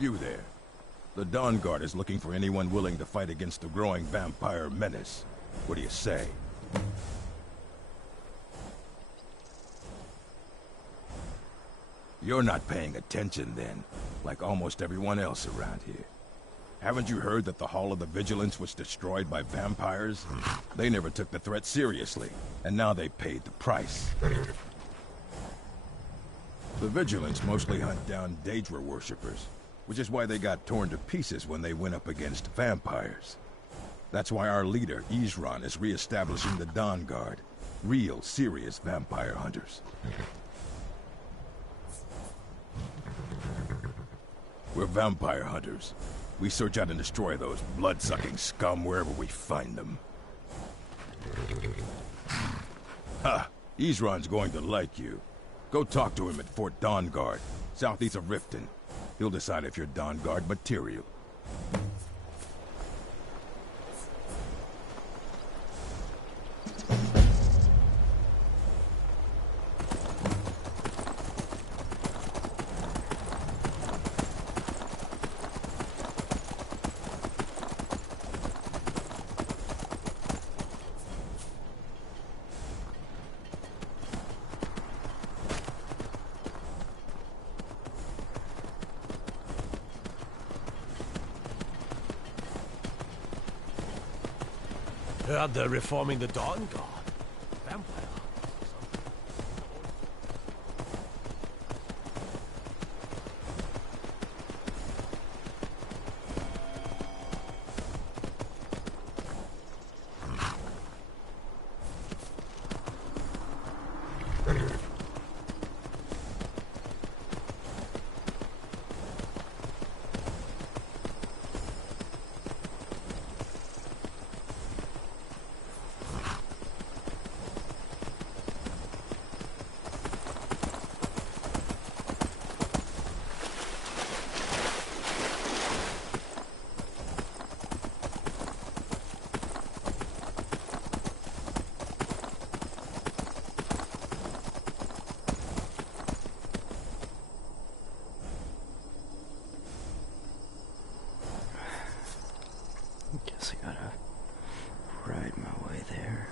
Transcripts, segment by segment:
You there. The Dawn Guard is looking for anyone willing to fight against the growing vampire menace. What do you say? You're not paying attention then, like almost everyone else around here. Haven't you heard that the Hall of the Vigilance was destroyed by vampires? They never took the threat seriously, and now they paid the price. The Vigilance mostly hunt down Daedra worshippers, which is why they got torn to pieces when they went up against vampires. That's why our leader, Isran, is re-establishing the Dawn Guard. Real, serious vampire hunters. We're vampire hunters. We search out and destroy those blood-sucking scum wherever we find them. Ha! Isran's going to like you. Go talk to him at Fort Dawn Guard, southeast of Riften. He'll decide if you're Dawn Guard material. Heard they're reforming the Dawn Guard. Vampire. Guess I gotta ride my way there.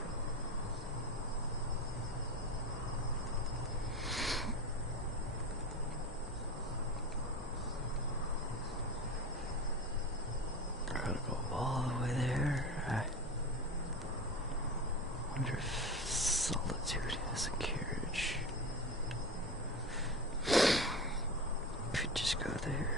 I gotta go all the way there. I wonder if solitude has a carriage. Could just go there.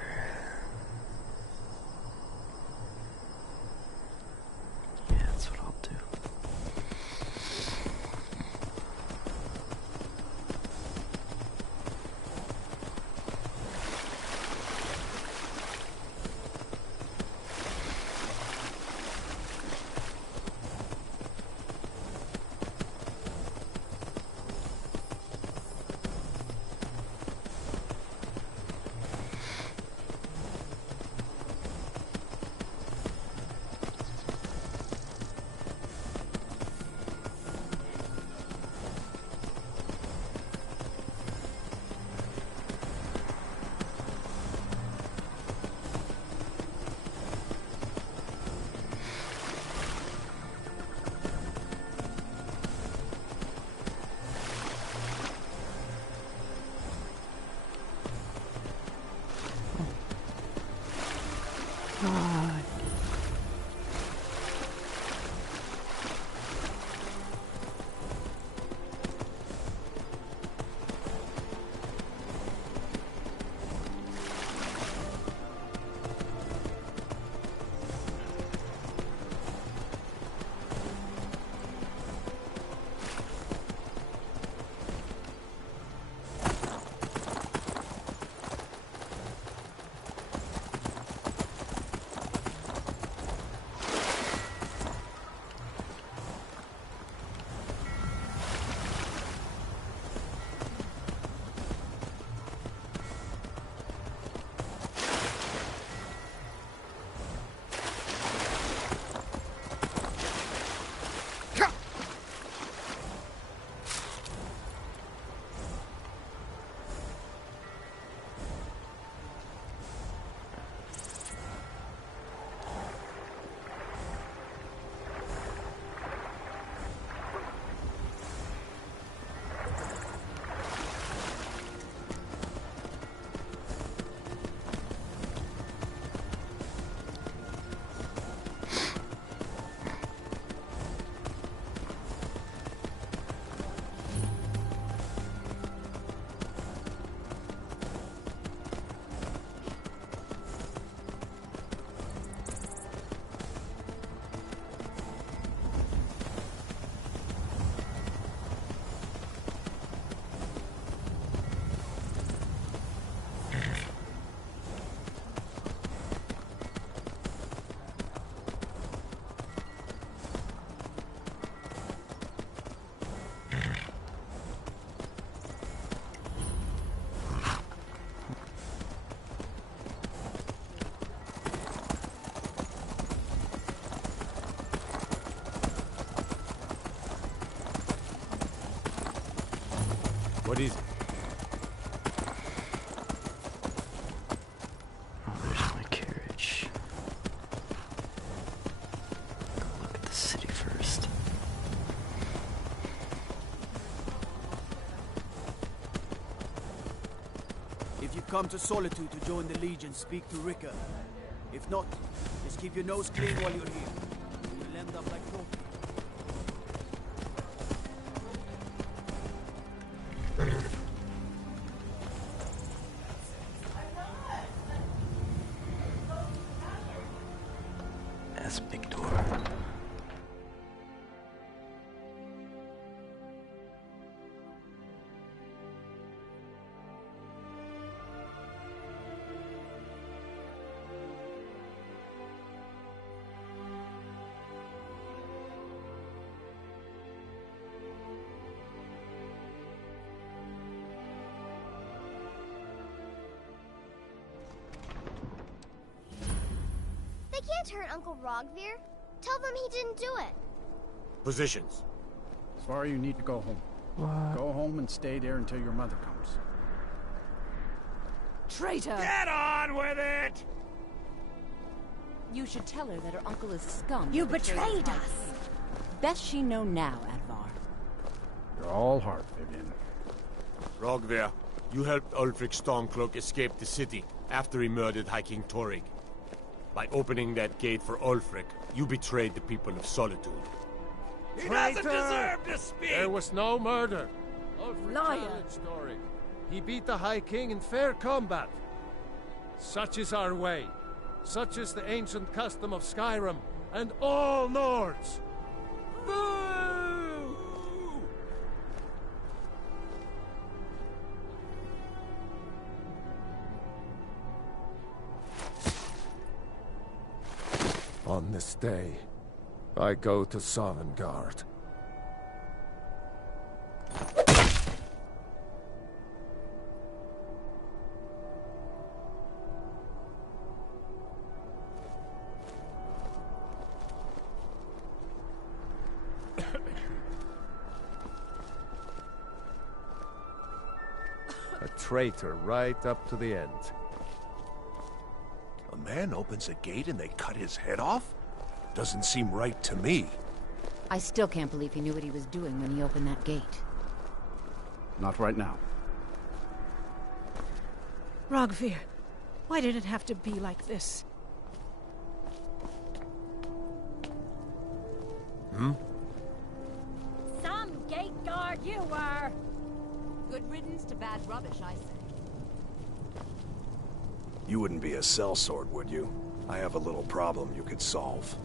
What is it? Oh, there's my carriage. Go look at the city first. If you come to Solitude to join the Legion, speak to Rika. If not, just keep your nose clean while you're here. You'll end up like Profi. That's a big door. They can't hurt Uncle Rogvir. Tell them he didn't do it. Positions. Sorry, you need to go home. What? Go home and stay there until your mother comes. Traitor! Get on with it! You should tell her that her uncle is scum. You that betrayed betrayed us. us! Best she know now, Advar. You're all heart, Vivian. Rogvir, you helped Ulfric Stormcloak escape the city after he murdered High King Torrig. By opening that gate for Ulfric, you betrayed the people of Solitude. He doesn't deserve to speak! There was no murder. Ulfric Liar. challenged Torrig. He beat the High King in fair combat. Such is our way. Such is the ancient custom of Skyrim and all Nords. Boo! On this day, I go to Sovngarde. A traitor right up to the end. A man opens a gate and they cut his head off? Doesn't seem right to me. I still can't believe he knew what he was doing when he opened that gate. Not right now. Rogvir, why did it have to be like this? Some gate guard you were! Good riddance to bad rubbish, I say. You wouldn't be a sellsword, would you? I have a little problem you could solve.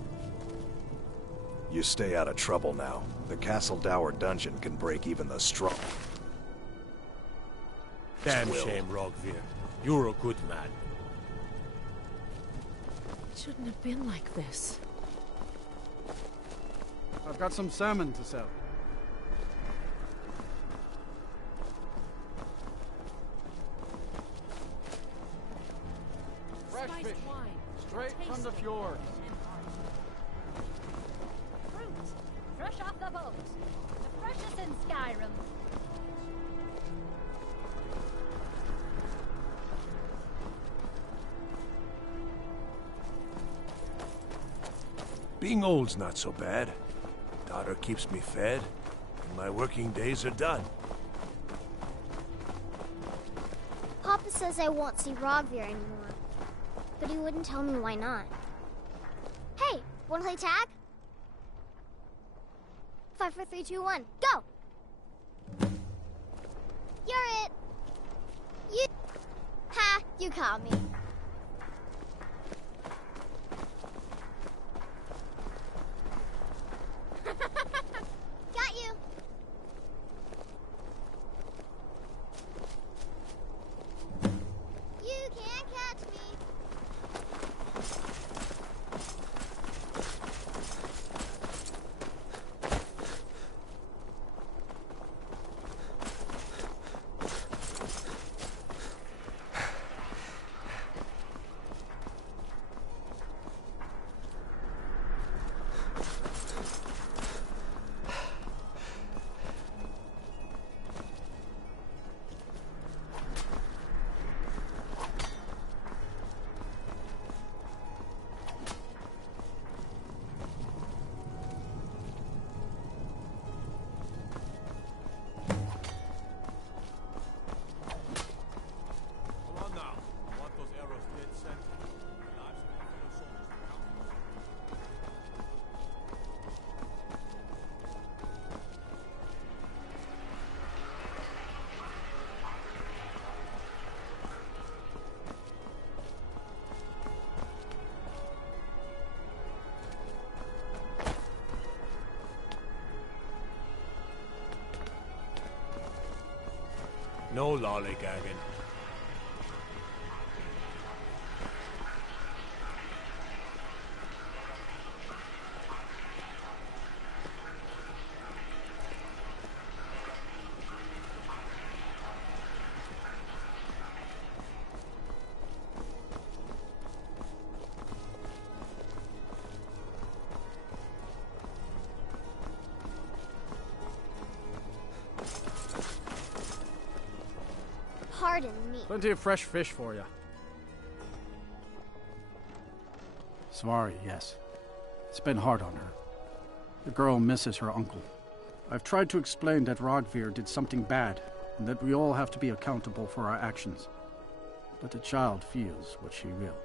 You stay out of trouble now. The Castle Dower dungeon can break even the strong. Damn shame, Rogvir. You're a good man. It shouldn't have been like this. I've got some salmon to sell. Fresh Spiced fish, wine. straight from the fjord. Fruit, fresh off the boat. The freshest in Skyrim. Being old's not so bad. Daughter keeps me fed, and my working days are done. Papa says I won't see Rogvir anymore. But he wouldn't tell me why not. Hey, wanna play tag? 5, 4, 3, 2, 1, go! You're it! You... Ha! You caught me. Got you! You can't catch me! No lollygagging. Pardon me. Plenty of fresh fish for you. Sorry, yes. It's been hard on her. The girl misses her uncle. I've tried to explain that Rogvir did something bad, and that we all have to be accountable for our actions. But the child feels what she will.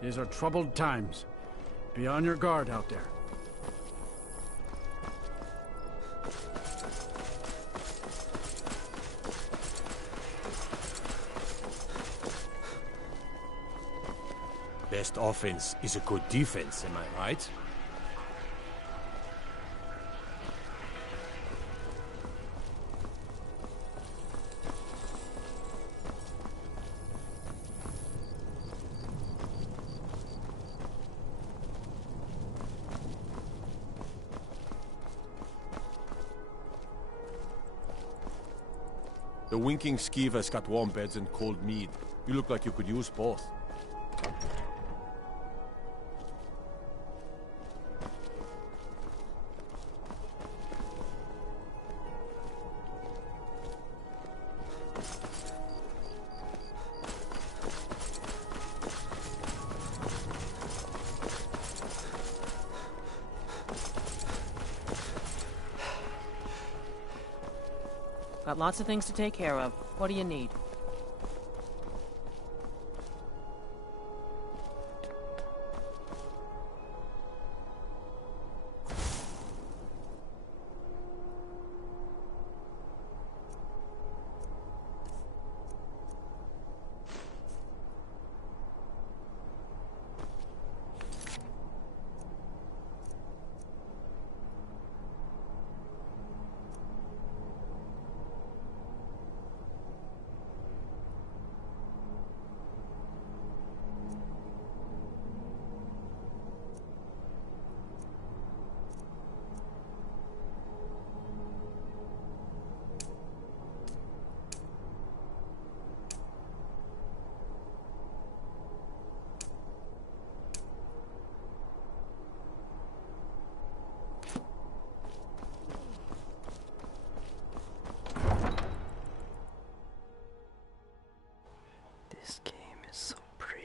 These are troubled times. Be on your guard out there. Best offense is a good defense, am I right? The winking skeever's got warm beds and cold mead. You look like you could use both. Got lots of things to take care of. What do you need? This game is so pretty.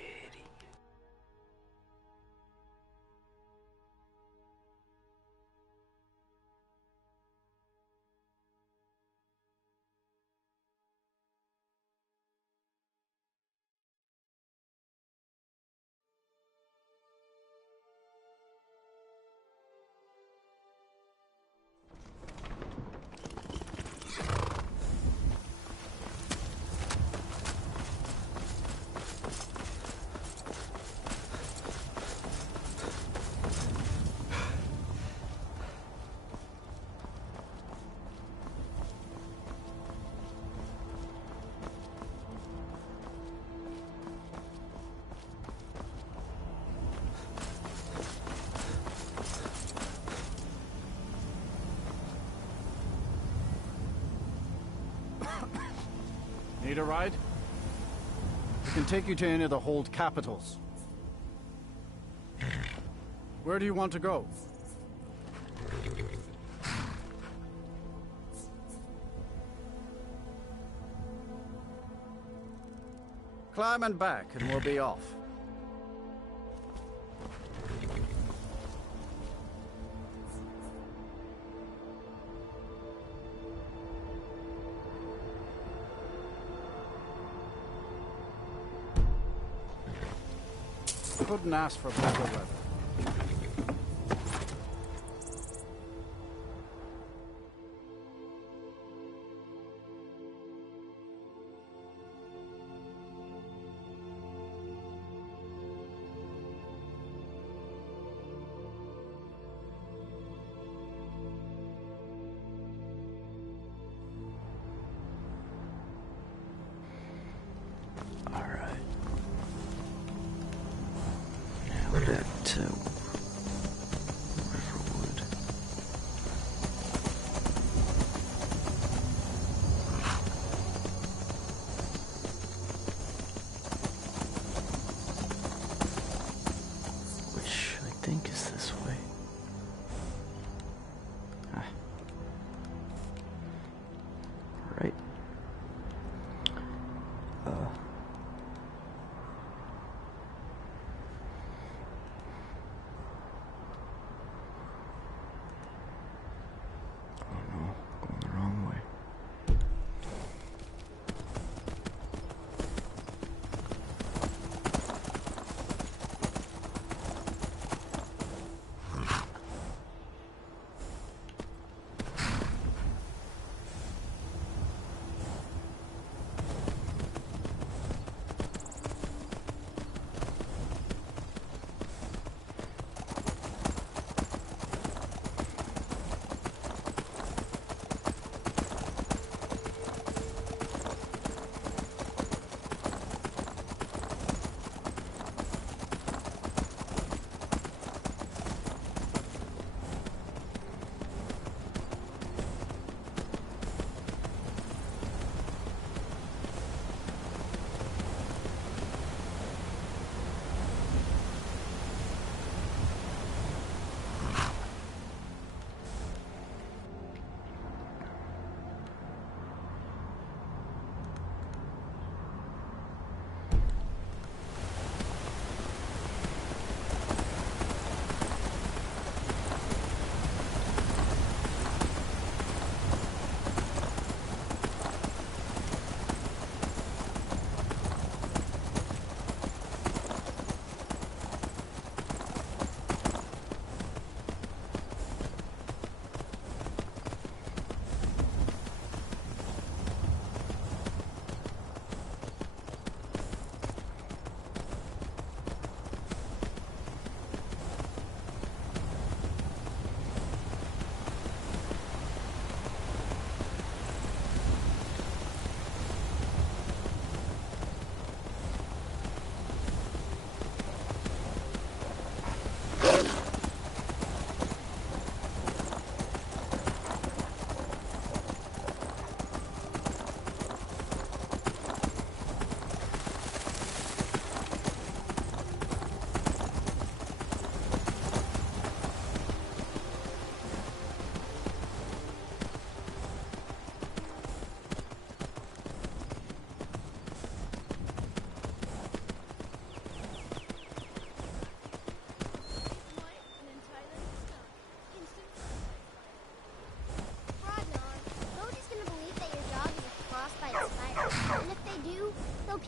Need a ride? We can take you to any of the hold capitals. Where do you want to go? Climb and back, and we'll be off. Couldn't ask for better weather. Alright. Now back to Riverwood. Which I think is this way. Ah. Right. Oh no, going the wrong way.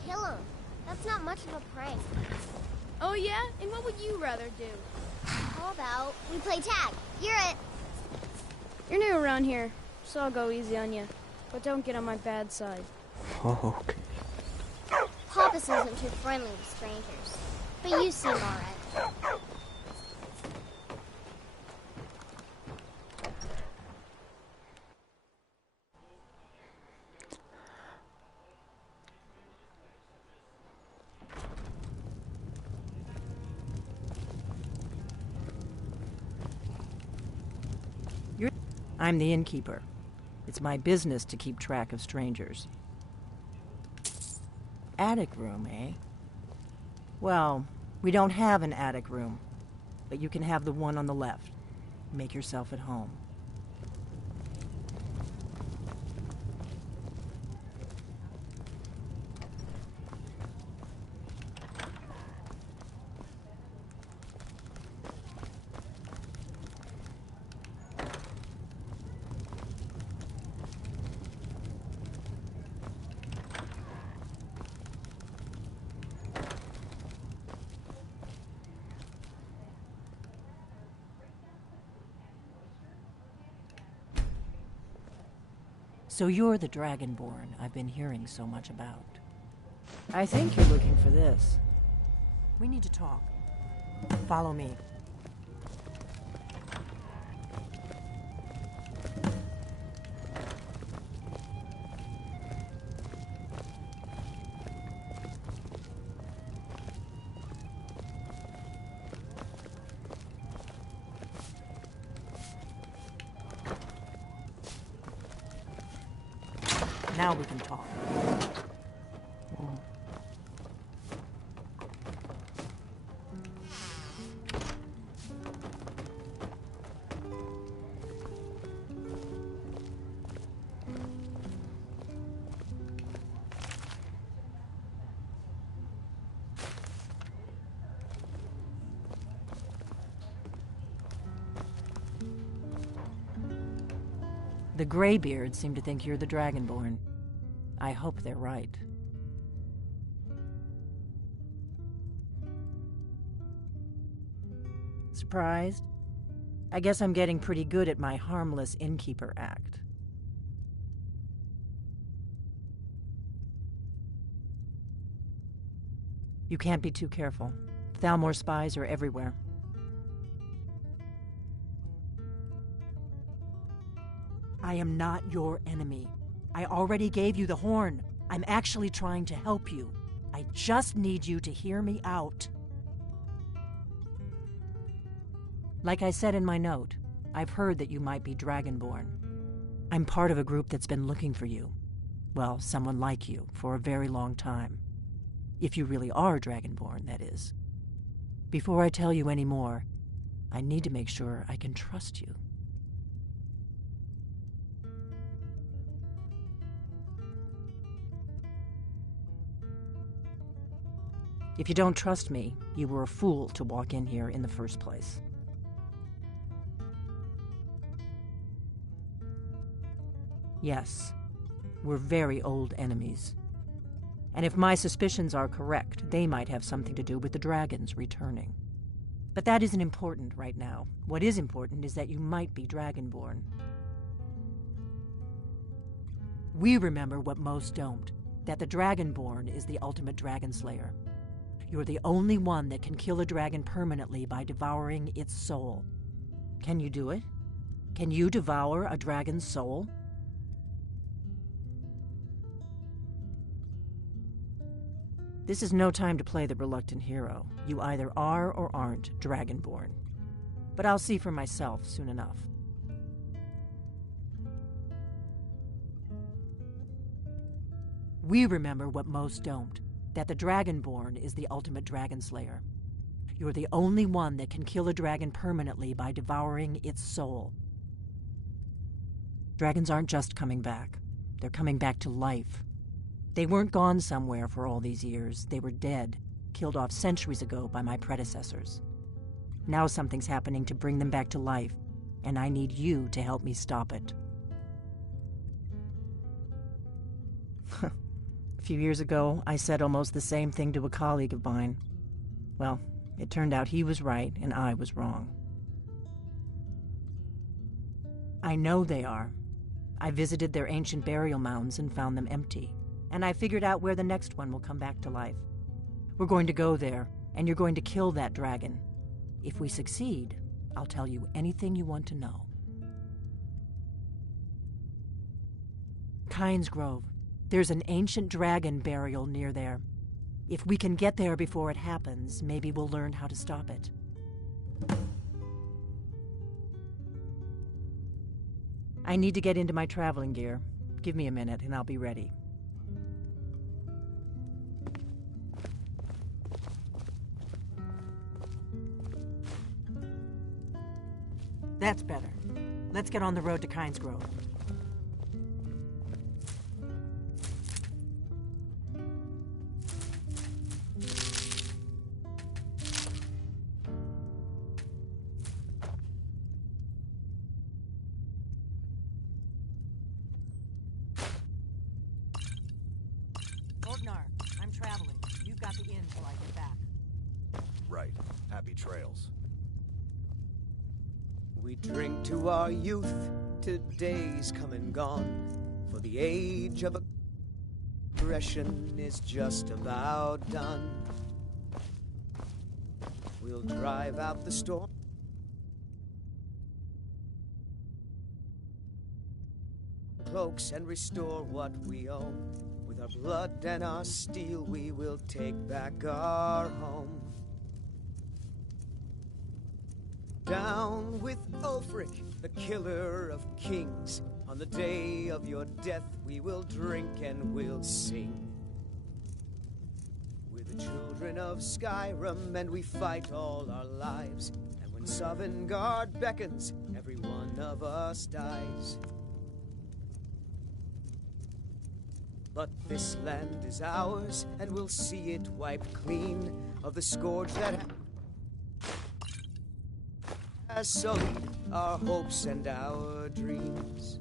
Kill him. That's not much of a prank. Oh yeah? And what would you rather do? How about we play tag? You're it. You're new around here, so I'll go easy on you. But don't get on my bad side. Oh, okay. Papas isn't too friendly with strangers, but you seem alright. I'm the innkeeper. It's my business to keep track of strangers. Attic room, eh? Well, we don't have an attic room, but you can have the one on the left. Make yourself at home. So you're the Dragonborn I've been hearing so much about. I think you're looking for this. We need to talk. Follow me. Now we can talk. The Greybeards seem to think you're the Dragonborn. I hope they're right. Surprised? I guess I'm getting pretty good at my harmless innkeeper act. You can't be too careful. Thalmor spies are everywhere. I am not your enemy. I already gave you the horn. I'm actually trying to help you. I just need you to hear me out. Like I said in my note, I've heard that you might be Dragonborn. I'm part of a group that's been looking for you. Well, someone like you, for a very long time. If you really are Dragonborn, that is. Before I tell you any more, I need to make sure I can trust you. If you don't trust me, you were a fool to walk in here in the first place. Yes, we're very old enemies. And if my suspicions are correct, they might have something to do with the dragons returning. But that isn't important right now. What is important is that you might be Dragonborn. We remember what most don't, that the Dragonborn is the ultimate dragon slayer. You're the only one that can kill a dragon permanently by devouring its soul. Can you do it? Can you devour a dragon's soul? This is no time to play the reluctant hero. You either are or aren't Dragonborn. But I'll see for myself soon enough. We remember what most don't, that the Dragonborn is the ultimate dragon slayer. You're the only one that can kill a dragon permanently by devouring its soul. Dragons aren't just coming back. They're coming back to life. They weren't gone somewhere for all these years. They were dead, killed off centuries ago by my predecessors. Now something's happening to bring them back to life, and I need you to help me stop it. A few years ago, I said almost the same thing to a colleague of mine. Well, it turned out he was right and I was wrong. I know they are. I visited their ancient burial mounds and found them empty. And I figured out where the next one will come back to life. We're going to go there, and you're going to kill that dragon. If we succeed, I'll tell you anything you want to know. Kynes Grove. There's an ancient dragon burial near there. If we can get there before it happens, maybe we'll learn how to stop it. I need to get into my traveling gear. Give me a minute and I'll be ready. That's better. Let's get on the road to Kynes Grove. I'm traveling. You've got the inn till I get back. Right. Happy trails. We drink to our youth, to days come and gone, for the age of aggression is just about done. We'll drive out the storm, cloaks, and restore what we own. With our blood and our steel, we will take back our home. Down with Ulfric, the killer of kings. On the day of your death, we will drink and we'll sing. We're the children of Skyrim, and we fight all our lives. And when Sovngarde beckons, every one of us dies. But this land is ours, and we'll see it wiped clean of the scourge that has sullied our hopes and our dreams.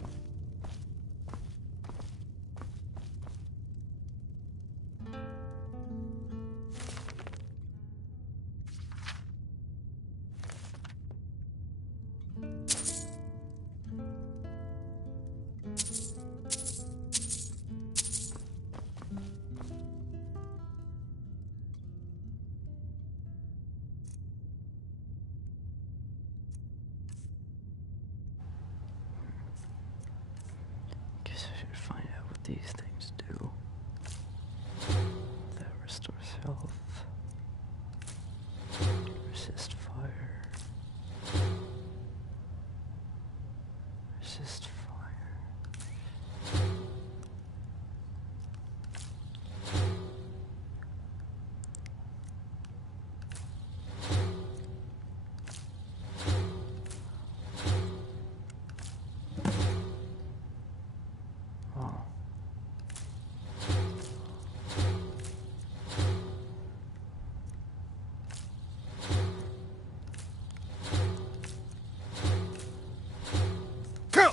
Guess I should find out what these things do. That restores health. Resist fire. Resist fire. Oh. Go!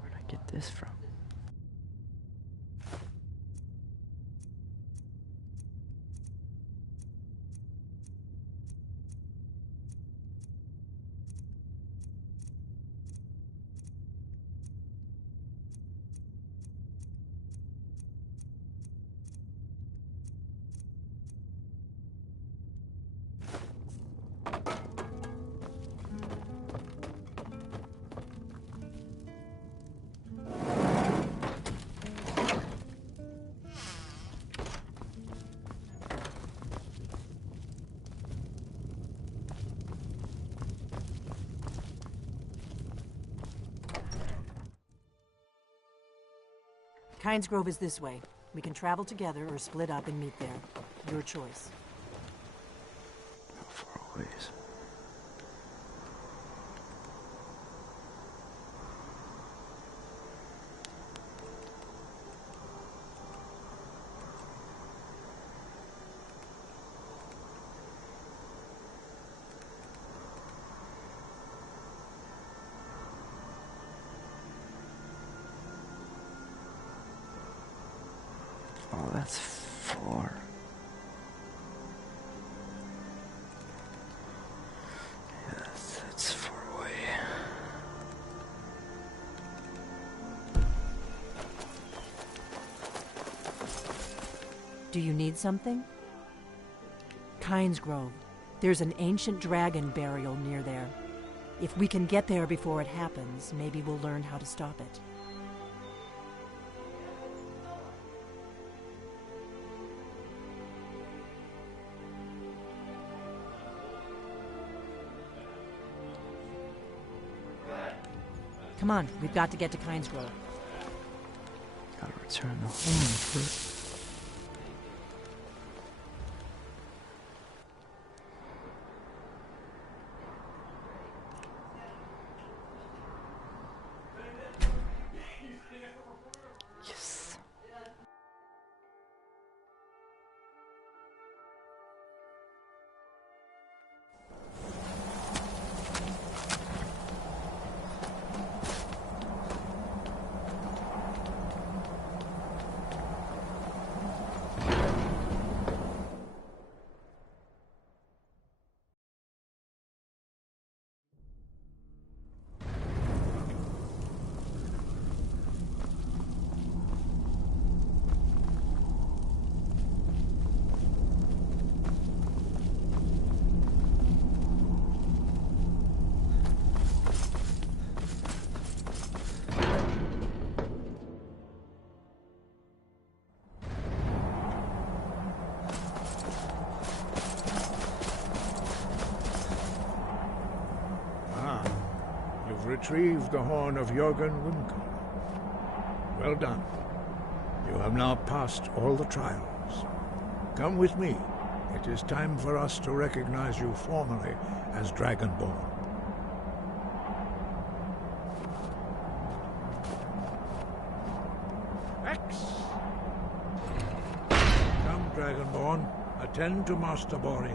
Where'd I get this from? Kynes Grove is this way. We can travel together or split up and meet there. Your choice. How far away is it? Oh, that's far. Yes, that's far away. Do you need something? Kynes Grove. There's an ancient dragon burial near there. If we can get there before it happens, maybe we'll learn how to stop it. Come on, we've got to get to Kynes Grove. Gotta return the home first. Yes. retrieve the horn of Jürgen Wimkel. Well done. You have now passed all the trials. Come with me. It is time for us to recognize you formally as Dragonborn. X! Come, Dragonborn. Attend to Master Bori.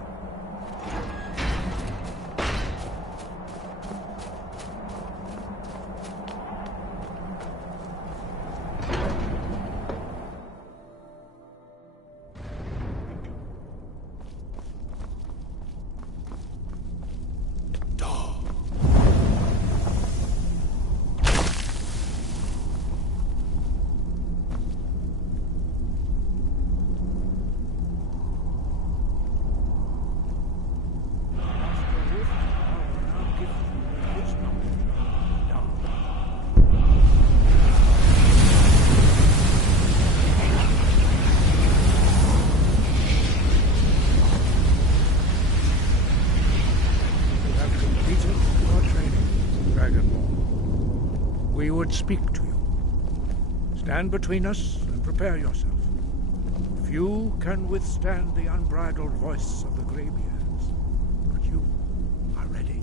We would speak to you. Stand between us and prepare yourself. Few can withstand the unbridled voice of the graybeards, but you are ready.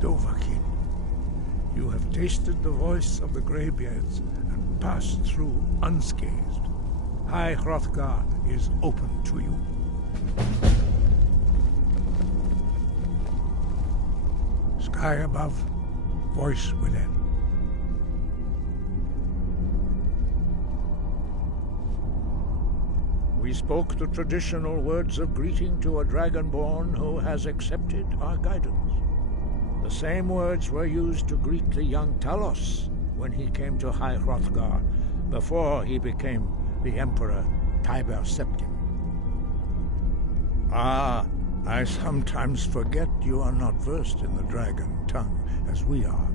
Dovahkiin, you have tasted the voice of the graybeards and passed through unscathed. High Hrothgar is open to you. Sky above, voice within. We spoke the traditional words of greeting to a Dragonborn who has accepted our guidance. The same words were used to greet the young Talos when he came to High Hrothgar before he became the Emperor Tiber Septim. Ah, I sometimes forget you are not versed in the dragon tongue as we are.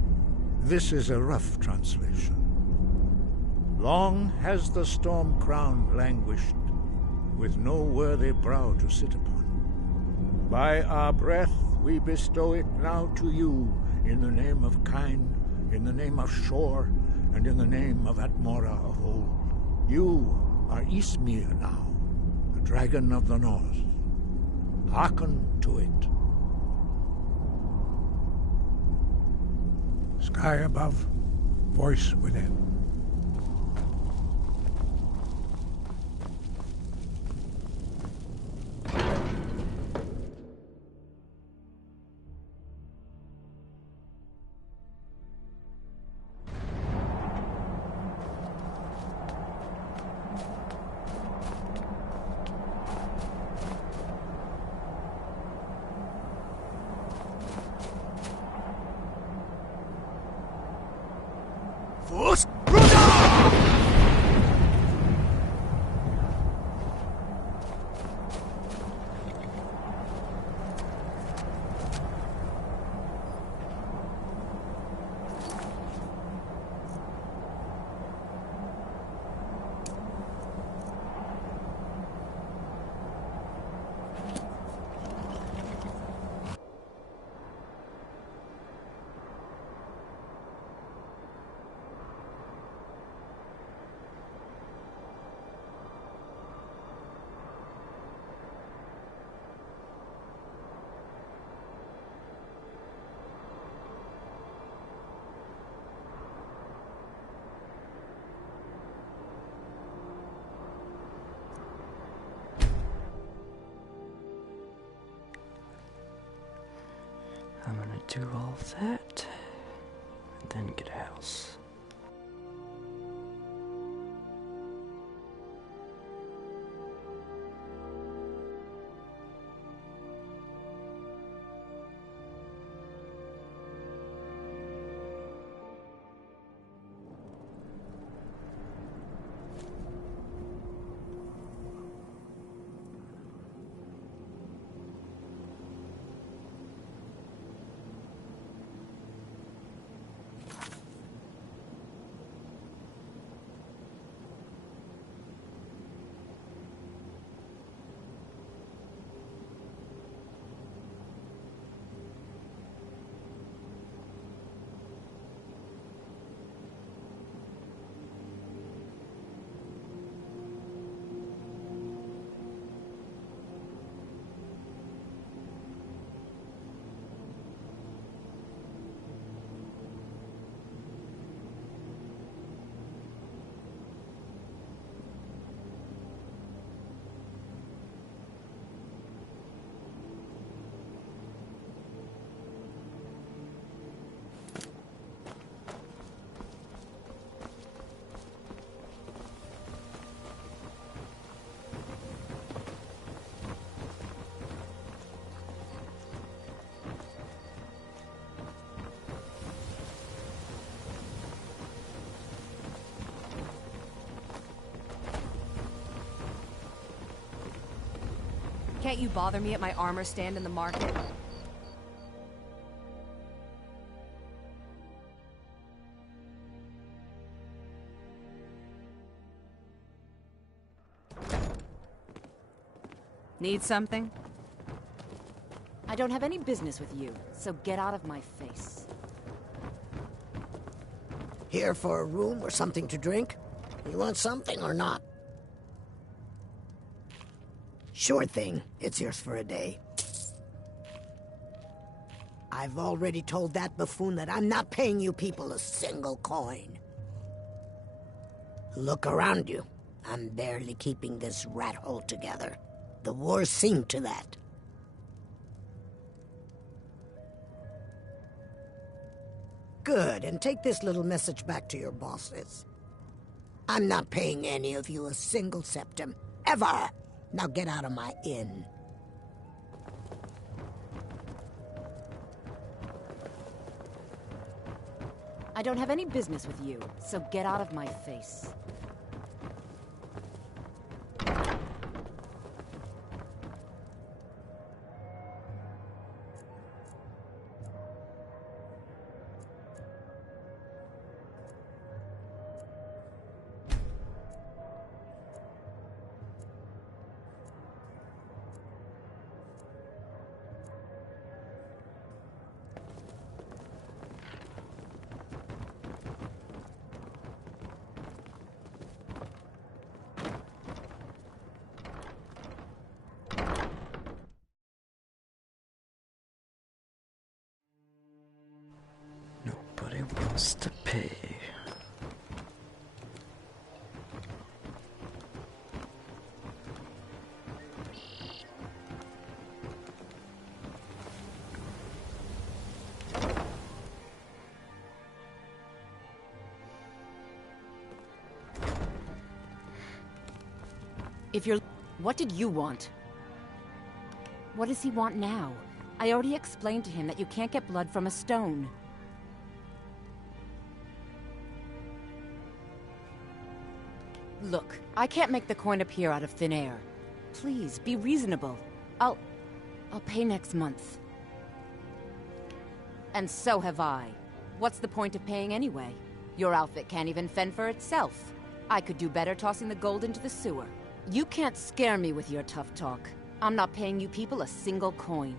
This is a rough translation. Long has the storm crown languished, with no worthy brow to sit upon. By our breath we bestow it now to you, in the name of Kine, in the name of Shor, and in the name of Atmora of old. You are Ysmir now, the dragon of the north. Hearken to it. Sky above, voice within. gonna do all that, and then get a house. Can't you bother me at my armor stand in the market? Need something? I don't have any business with you, so get out of my face. Here for a room or something to drink? You want something or not? Sure thing. It's yours for a day. I've already told that buffoon that I'm not paying you people a single coin. Look around you. I'm barely keeping this rat hole together. The war's seen to that. Good, and take this little message back to your bosses. I'm not paying any of you a single septim, ever! Now get out of my inn. I don't have any business with you, so get out of my face. Nobody wants to pay. If you're... What did you want? What does he want now? I already explained to him that you can't get blood from a stone. Look, I can't make the coin appear out of thin air. Please, be reasonable. I'll pay next month. And so have I. What's the point of paying anyway? Your outfit can't even fend for itself. I could do better tossing the gold into the sewer. You can't scare me with your tough talk. I'm not paying you people a single coin.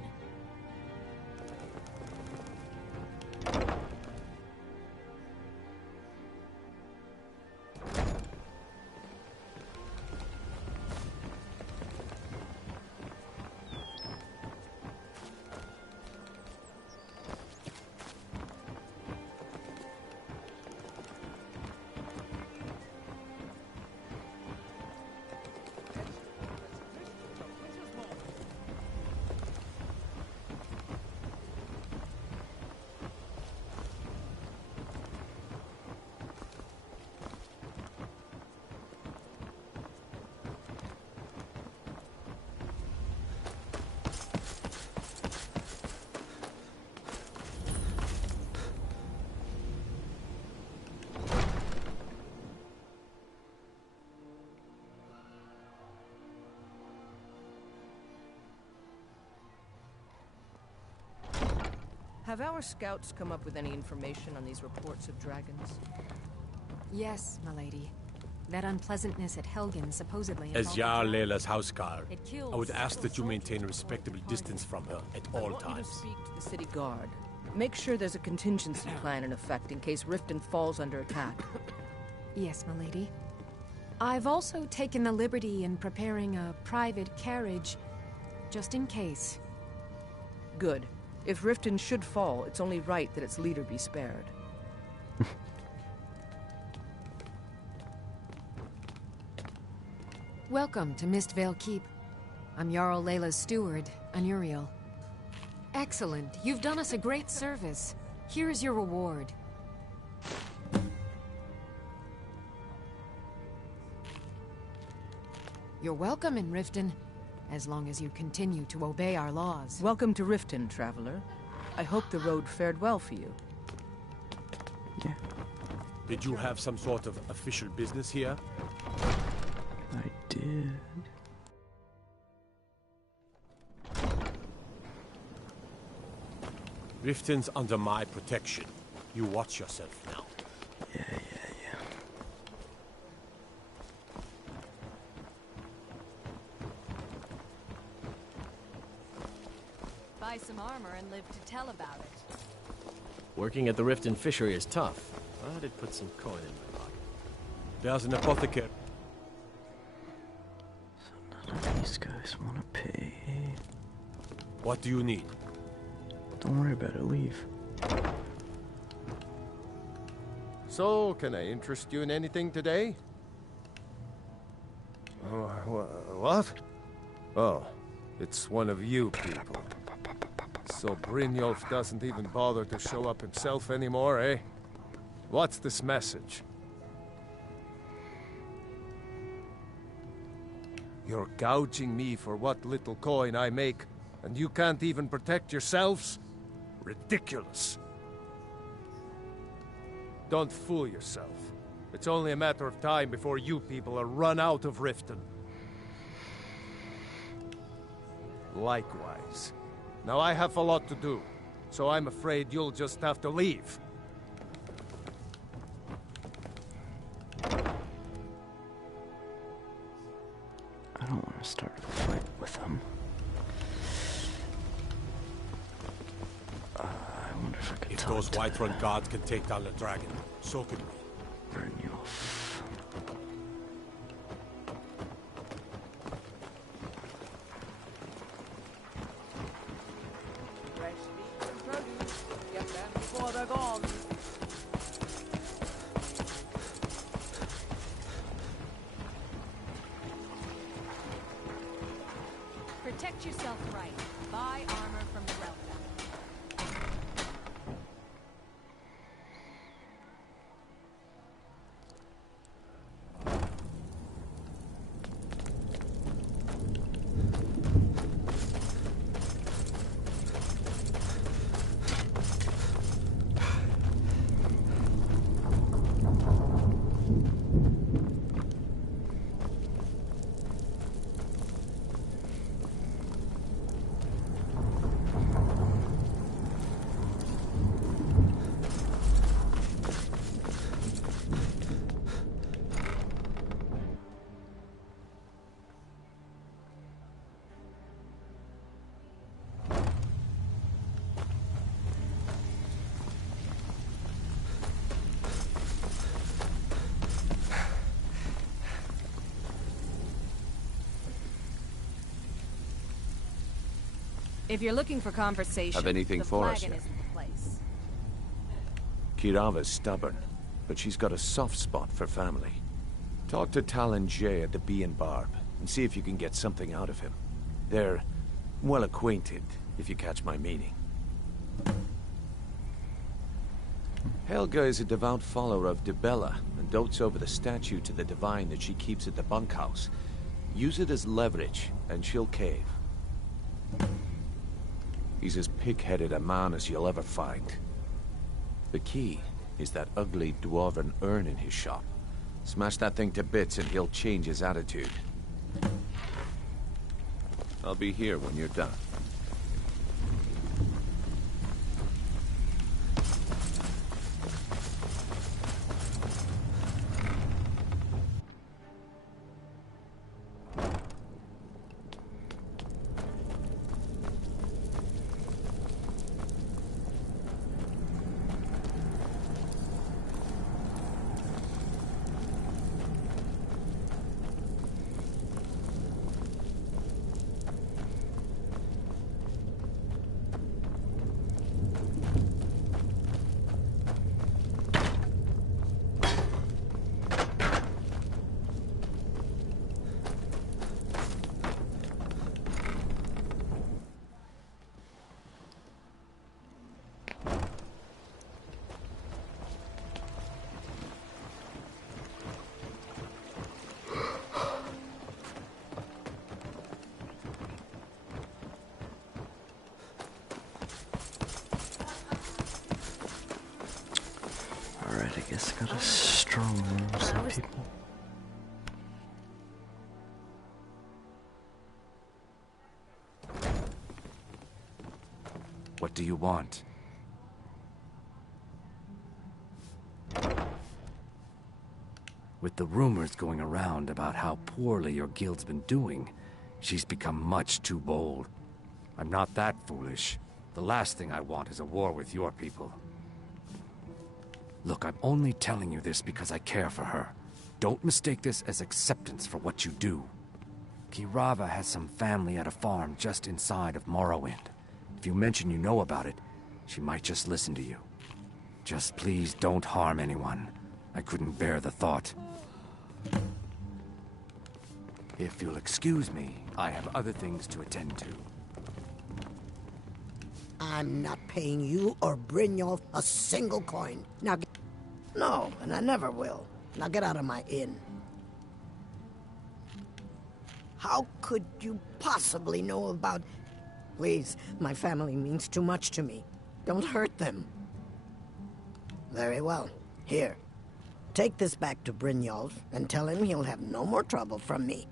Have our scouts come up with any information on these reports of dragons? Yes, milady. That unpleasantness at Helgen supposedly As involved- Jarl Layla's houseguard, It killed I would ask that you several maintain a soldiers respectable before distance from her at I all want you to times. speak to the city guard. Make sure there's a contingency plan in effect in case Riften falls under attack. Yes, milady. I've also taken the liberty in preparing a private carriage, just in case. Good. If Riften should fall, it's only right that its leader be spared. Welcome to Mistvale Keep. I'm Jarl Layla's steward, Anuriel. Excellent. You've done us a great service. Here's your reward. You're welcome in Riften, as long as you continue to obey our laws. Welcome to Riften, traveler. I hope the road fared well for you. Did you have some sort of official business here? I did. Riften's under my protection. You watch yourself now. Yeah. Buy some armor and live to tell about it. Working at the Riften fishery is tough. I did put some coin in my pocket. There's an apothecary. None of these guys want to pay. What do you need? Don't worry about it, leave. So, can I interest you in anything today? What? Oh, it's one of you people. So Brynjolf doesn't even bother to show up himself anymore, eh? What's this message? You're gouging me for what little coin I make, and you can't even protect yourselves? Ridiculous. Don't fool yourself. It's only a matter of time before you people are run out of Riften. Likewise. Now I have a lot to do, so I'm afraid you'll just have to leave. I don't want to start a fight with them. I wonder if I could If talk those to Whiterun guards can take down the dragon, so can we. Brynjolf. Fresh meat and produce. Get them before they're gone. Protect yourself right. Buy armor from the Relka. If you're looking for conversation, Have anything the for us flagon yet? isn't the place. Kirava's stubborn, but she's got a soft spot for family. Talk to Talon Jay at the Bee and Barb, and see if you can get something out of him. They're well acquainted, if you catch my meaning. Helga is a devout follower of Dibella, and dotes over the statue to the divine that she keeps at the bunkhouse. Use it as leverage, and she'll cave. He's as pig-headed a man as you'll ever find. The key is that ugly dwarven urn in his shop. Smash that thing to bits and he'll change his attitude. I'll be here when you're done. Alright, I guess I gotta strong room some people. What do you want? With the rumors going around about how poorly your guild's been doing, she's become much too bold. I'm not that foolish. The last thing I want is a war with your people. Look, I'm only telling you this because I care for her. Don't mistake this as acceptance for what you do. Kirava has some family at a farm just inside of Morrowind. If you mention you know about it, she might just listen to you. Just please don't harm anyone. I couldn't bear the thought. If you'll excuse me, I have other things to attend to. I'm not paying you or Brynjolf a single coin. Now no, and I never will. Now get out of my inn. How could you possibly know about... Please, my family means too much to me. Don't hurt them. Very well. Here. Take this back to Brynjolf and tell him he'll have no more trouble from me.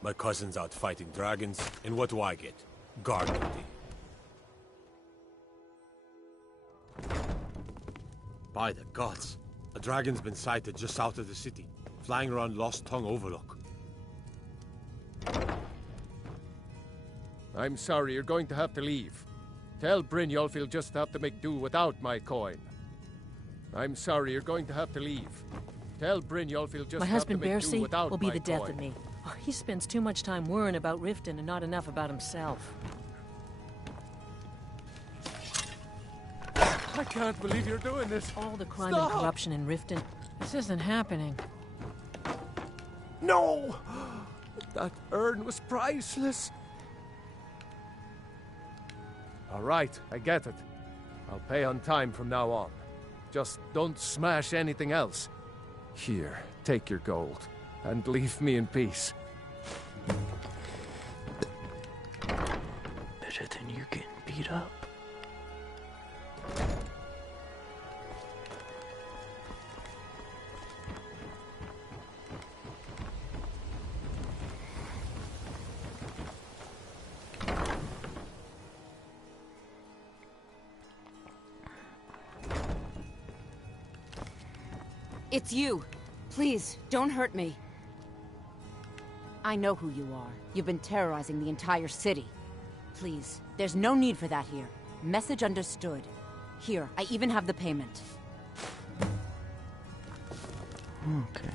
My cousin's out fighting dragons, and what do I get? Guard duty. By the gods, a dragon's been sighted just south of the city, flying around Lost Tongue Overlook. I'm sorry, you're going to have to leave. Tell Brynjolf he'll just have to make do without my coin. I'm sorry, you're going to have to leave. Tell Brynjolf he'll just My have husband to make do Bercy without will be my the death coin. of me. Oh, he spends too much time worrying about Riften and not enough about himself. I can't believe you're doing this. All the crime Stop. and corruption in Riften. This isn't happening. No! That urn was priceless. All right, I get it. I'll pay on time from now on. Just don't smash anything else. Here, take your gold, and leave me in peace. Better than you getting beat up. It's you. Please, don't hurt me. I know who you are. You've been terrorizing the entire city. Please, there's no need for that here. Message understood. Here, I even have the payment. Okay.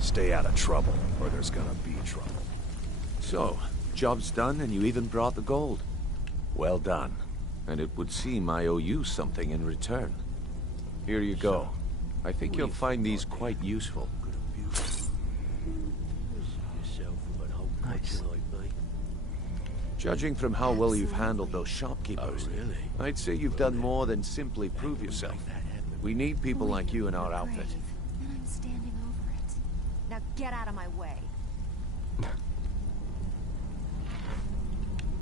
Stay out of trouble, or there's gonna be trouble. So, job's done and you even brought the gold. Well done. And it would seem I owe you something in return. Here you go. I think you'll find these quite useful. Nice. Judging from how well you've handled those shopkeepers, I'd say you've done more than simply prove yourself. We need people like you in our outfit. Then I'm standing over it. Now get out of my way.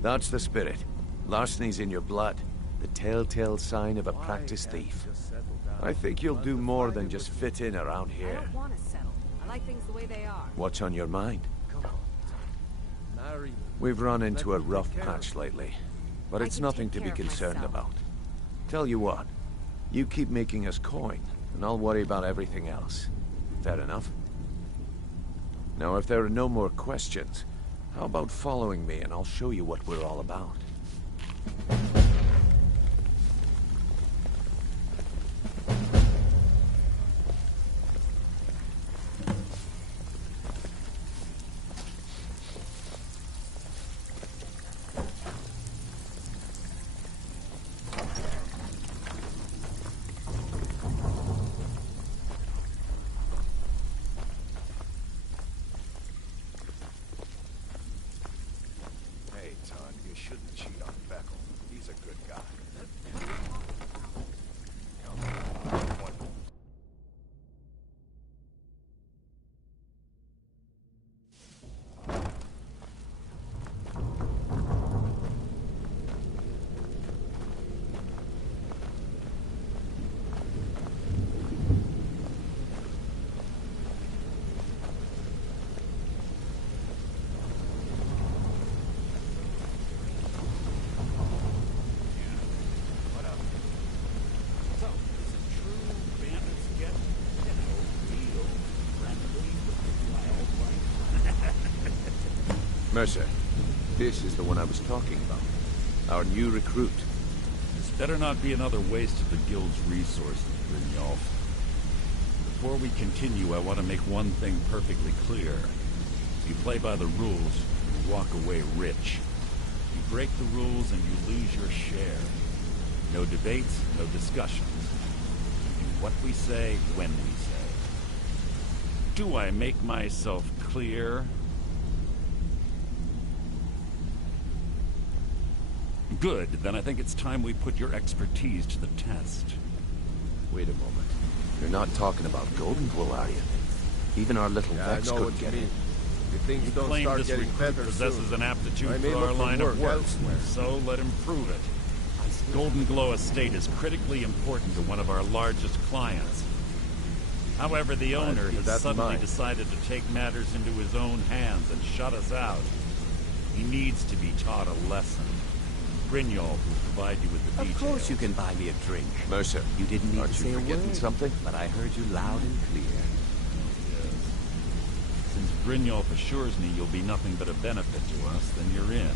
That's the spirit. Larceny's in your blood. The telltale sign of a practiced thief. I think you'll do more than just fit in around I here. don't want to settle. I like things the way they are. What's on your mind? We've run into a rough patch lately, but it's nothing to be concerned about. Tell you what, you keep making us coin, and I'll worry about everything else. Fair enough? Now, if there are no more questions, how about following me and I'll show you what we're all about? Hey, Todd, you shouldn't cheat on Beckel. He's a good guy. Mercer, this is the one I was talking about. Our new recruit. This better not be another waste of the Guild's resources, Brynjolf. Before we continue, I want to make one thing perfectly clear. If you play by the rules, you walk away rich. You break the rules and you lose your share. No debates, no discussions. We do what we say, when we say. Do I make myself clear? Good, then I think it's time we put your expertise to the test. Wait a moment. You're not talking about Golden Glow, are you? Even our little Vex couldn't get it. Things You don't claim start this getting recruit better possesses soon. an aptitude I may for look our for line of work work, elsewhere. so let him prove it. Golden Glow Estate is critically important to one of our largest clients. However, the owner keep has that in suddenly mind. decided to take matters into his own hands and shut us out. He needs to be taught a lesson. Brynjolf will provide you with the Of details. course you can buy me a drink. Mercer, you didn't need to say a word. Something? But I heard you loud and clear. Yes. Since Brynjolf assures me you'll be nothing but a benefit to us, then you're in.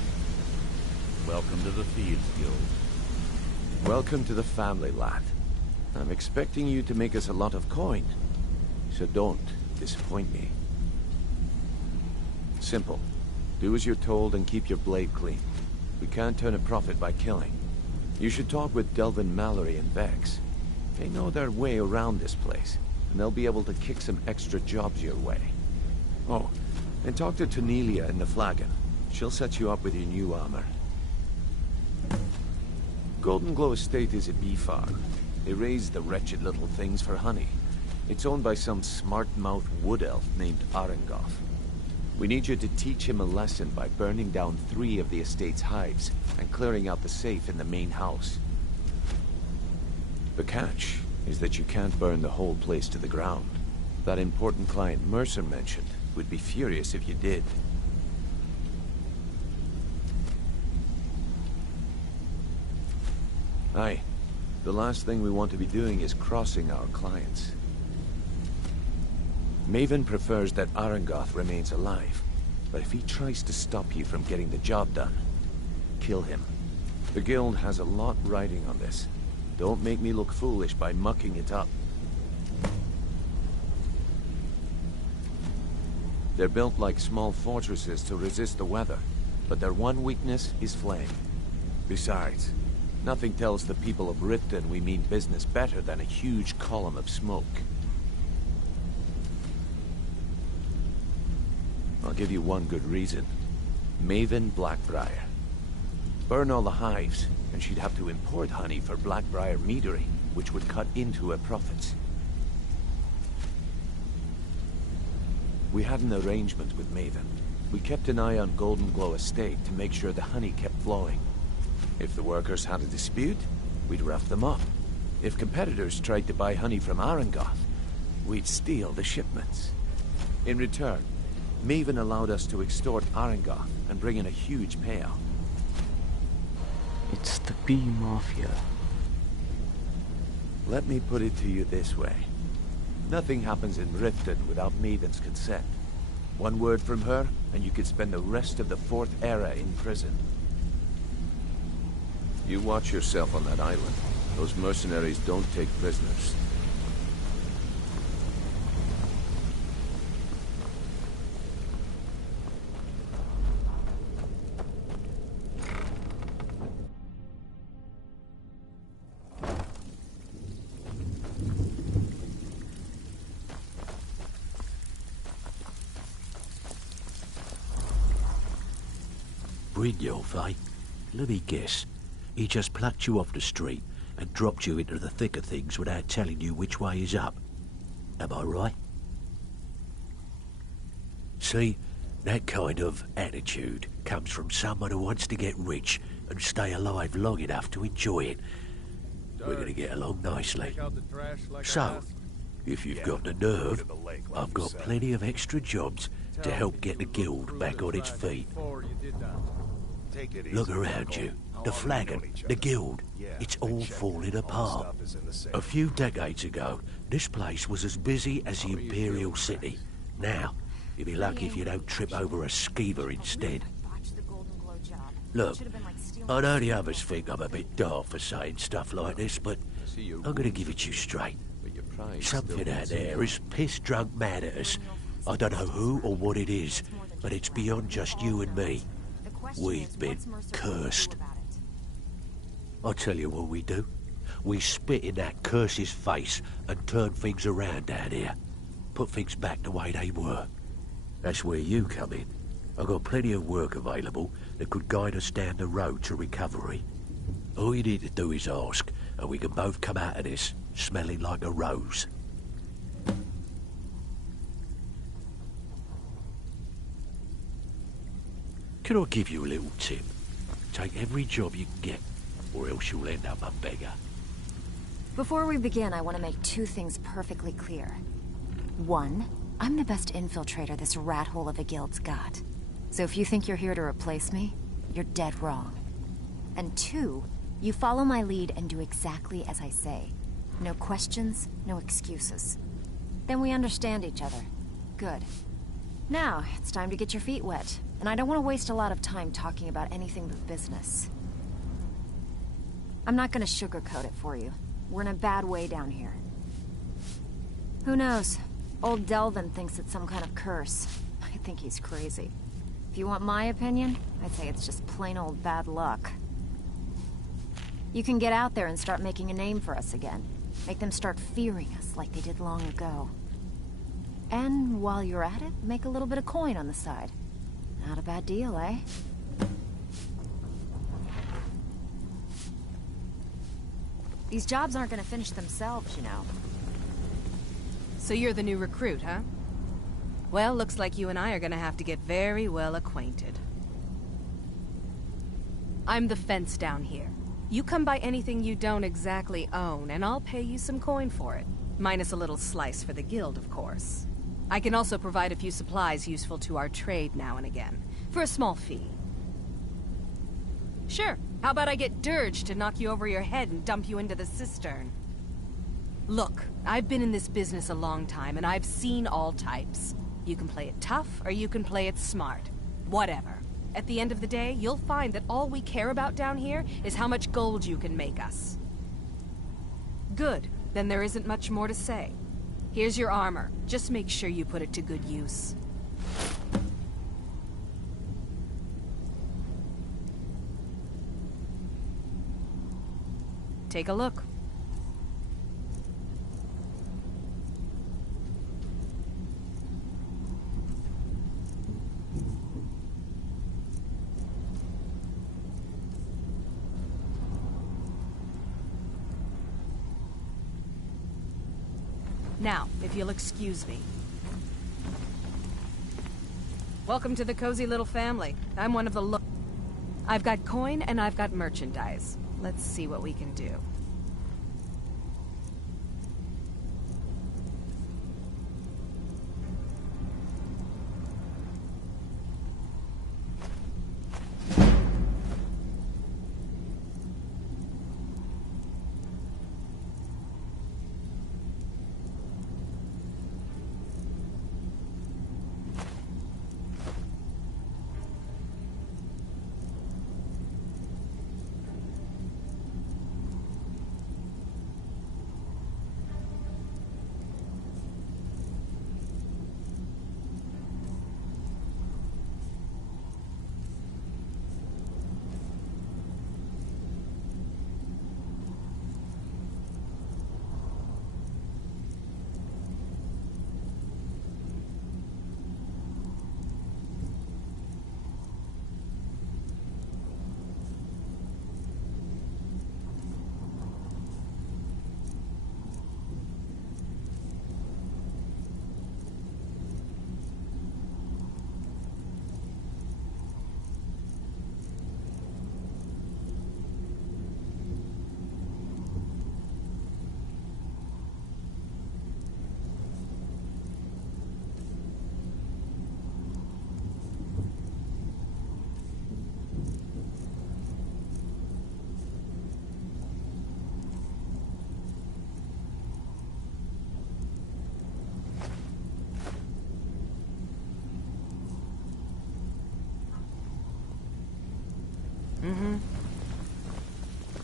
Welcome to the Thieves Guild. Welcome to the family, lad. I'm expecting you to make us a lot of coin. So don't disappoint me. Simple. Do as you're told and keep your blade clean. We can't turn a profit by killing. You should talk with Delvin Mallory and Vex. They know their way around this place, and they'll be able to kick some extra jobs your way. Oh, and talk to Tanelia in the Flagon. She'll set you up with your new armor. Golden Glow Estate is a bee farm. They raise the wretched little things for honey. It's owned by some smart-mouthed wood elf named Arengoth. We need you to teach him a lesson by burning down 3 of the estate's hives and clearing out the safe in the main house. The catch is that you can't burn the whole place to the ground. That important client Mercer mentioned would be furious if you did. Aye. The last thing we want to be doing is crossing our clients. Maven prefers that Arengoth remains alive, but if he tries to stop you from getting the job done, kill him. The Guild has a lot riding on this. Don't make me look foolish by mucking it up. They're built like small fortresses to resist the weather, but their one weakness is flame. Besides, nothing tells the people of Riften we mean business better than a huge column of smoke. I'll give you one good reason. Maven Blackbriar. Burn all the hives, and she'd have to import honey for Blackbriar meadery. which would cut into her profits. We had an arrangement with Maven. We kept an eye on Golden Glow Estate to make sure the honey kept flowing. If the workers had a dispute, we'd rough them up. If competitors tried to buy honey from Arangoth, we'd steal the shipments. In return, Maven allowed us to extort Arangoth and bring in a huge payout. It's the bee mafia. Let me put it to you this way. Nothing happens in Riften without Maven's consent. One word from her, and you could spend the rest of the Fourth Era in prison. You watch yourself on that island. Those mercenaries don't take prisoners. Brynjolf, eh? Let me guess. He just plucked you off the street and dropped you into the thick of things without telling you which way is up. Am I right? See, that kind of attitude comes from someone who wants to get rich and stay alive long enough to enjoy it. We're gonna get along nicely. So, if you've got the nerve, I've got plenty of extra jobs to help get the guild back on its feet. Look around you. The flagon, the guild, it's all falling apart. A few decades ago, this place was as busy as the Imperial City. Now, you'll be lucky if you don't trip over a skeever instead. Look, I know the others think I'm a bit daft for saying stuff like this, but I'm gonna give it you straight. Something out there is piss-drunk mad at us. I don't know who or what it is, but it's beyond just you and me. We've been cursed. I'll tell you what we do. We spit in that curse's face and turn things around down here. Put things back the way they were. That's where you come in. I've got plenty of work available that could guide us down the road to recovery. All you need to do is ask, and we can both come out of this smelling like a rose. Can I give you a little tip? Take every job you can get, or else you'll end up a beggar. Before we begin, I want to make two things perfectly clear. One, I'm the best infiltrator this rat hole of a guild's got. So if you think you're here to replace me, you're dead wrong. And two, you follow my lead and do exactly as I say. No questions, no excuses. Then we understand each other. Good. Now, it's time to get your feet wet. And I don't want to waste a lot of time talking about anything but business. I'm not going to sugarcoat it for you. We're in a bad way down here. Who knows? Old Delvin thinks it's some kind of curse. I think he's crazy. If you want my opinion, I'd say it's just plain old bad luck. You can get out there and start making a name for us again. Make them start fearing us like they did long ago. And while you're at it, make a little bit of coin on the side. Not a bad deal, eh? These jobs aren't gonna finish themselves, you know. So you're the new recruit, huh? Well, looks like you and I are gonna have to get very well acquainted. I'm the fence down here. You come by anything you don't exactly own, and I'll pay you some coin for it. Minus a little slice for the guild, of course. I can also provide a few supplies useful to our trade now and again, for a small fee. Sure, how about I get Dirge to knock you over your head and dump you into the cistern? Look, I've been in this business a long time, and I've seen all types. You can play it tough, or you can play it smart. Whatever. At the end of the day, you'll find that all we care about down here is how much gold you can make us. Good, then there isn't much more to say. Here's your armor. Just make sure you put it to good use. Take a look. Now, if you'll excuse me. Welcome to the cozy little family. I'm one of the I've got coin and I've got merchandise. Let's see what we can do.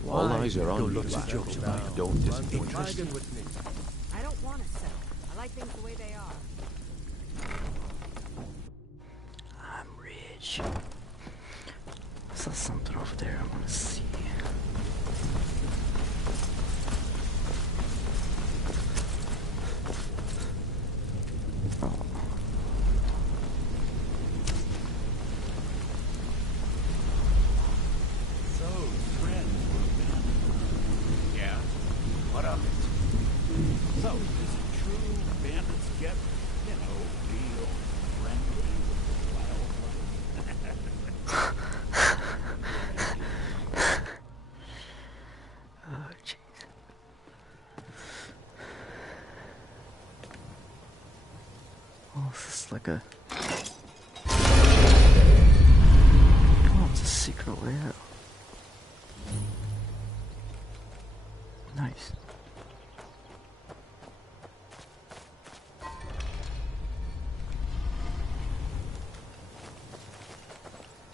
All eyes are on you. Don't disappoint us. I don't want to sell. I like things the way they are. I'm rich. I saw something over there I want to see. Like a... Oh, it's a secret way out. Nice.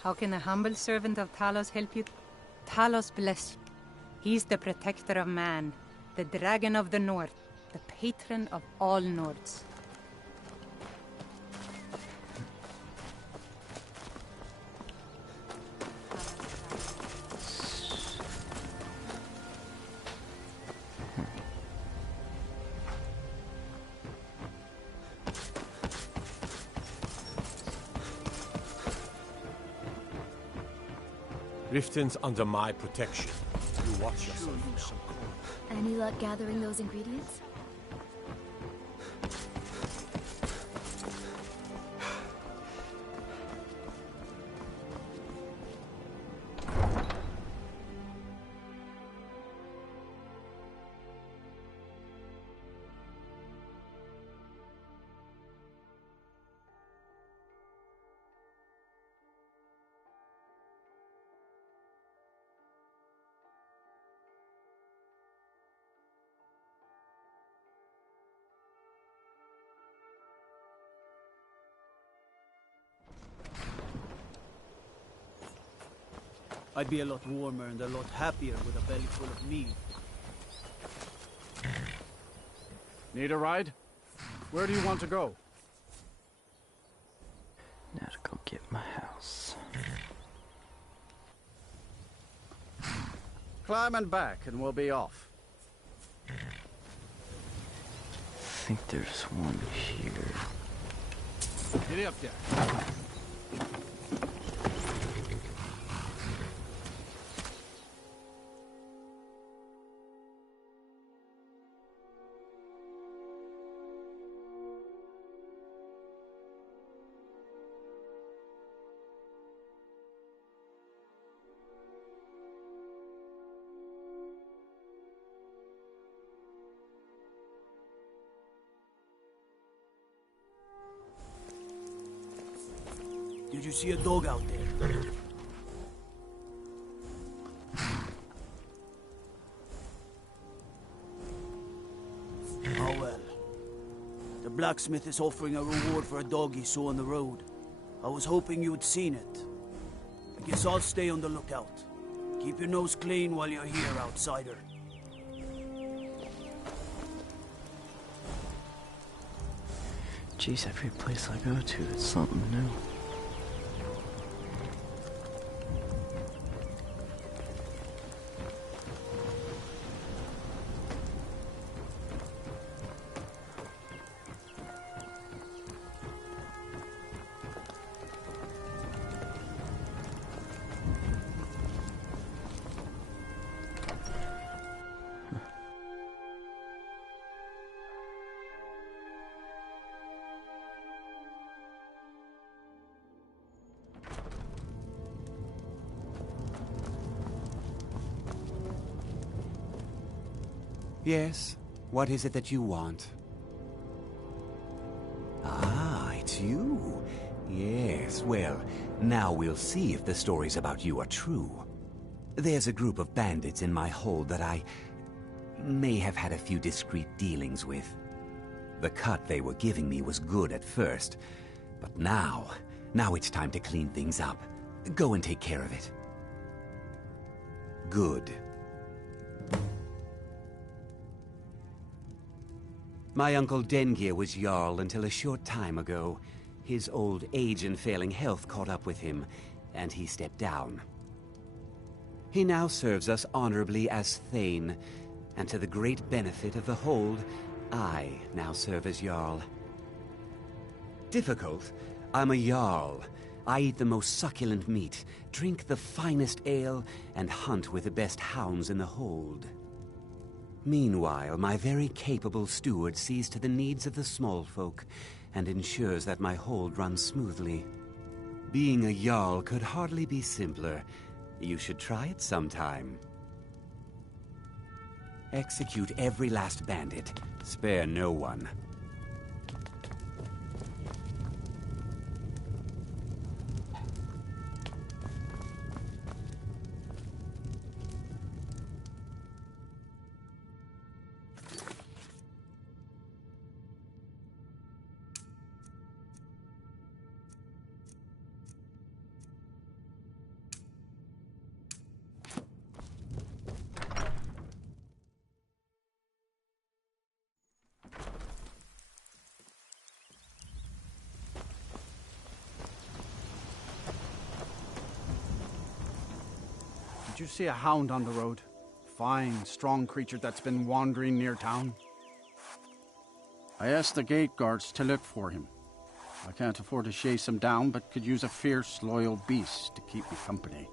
How can a humble servant of Talos help you? Talos bless you. He's the protector of man, the dragon of the north, the patron of all Nords. Riften's under my protection. You watch yourself now. Any luck gathering those ingredients? I'd be a lot warmer and a lot happier with a belly full of meat. Need a ride? Where do you want to go? Now to go get my house. Climb and back and we'll be off. I think there's one here. Get up there. Did you see a dog out there? Oh well. The blacksmith is offering a reward for a dog he saw on the road. I was hoping you'd seen it. I guess I'll stay on the lookout. Keep your nose clean while you're here, outsider. Jeez, every place I go to, it's something new. Yes? What is it that you want? Ah, it's you. Yes, well, now we'll see if the stories about you are true. There's a group of bandits in my hold that I may have had a few discreet dealings with. The cut they were giving me was good at first, but now it's time to clean things up. Go and take care of it. Good. My uncle Dengir was Jarl until a short time ago. His old age and failing health caught up with him, and he stepped down. He now serves us honorably as Thane, and to the great benefit of the hold, I now serve as Jarl. Difficult? I'm a Jarl. I eat the most succulent meat, drink the finest ale, and hunt with the best hounds in the hold. Meanwhile, my very capable steward sees to the needs of the small folk and ensures that my hold runs smoothly. Being a Jarl could hardly be simpler. You should try it sometime. Execute every last bandit. Spare no one. Did you see a hound on the road? Fine, strong creature that's been wandering near town. I asked the gate guards to look for him. I can't afford to chase him down, but could use a fierce, loyal beast to keep me company.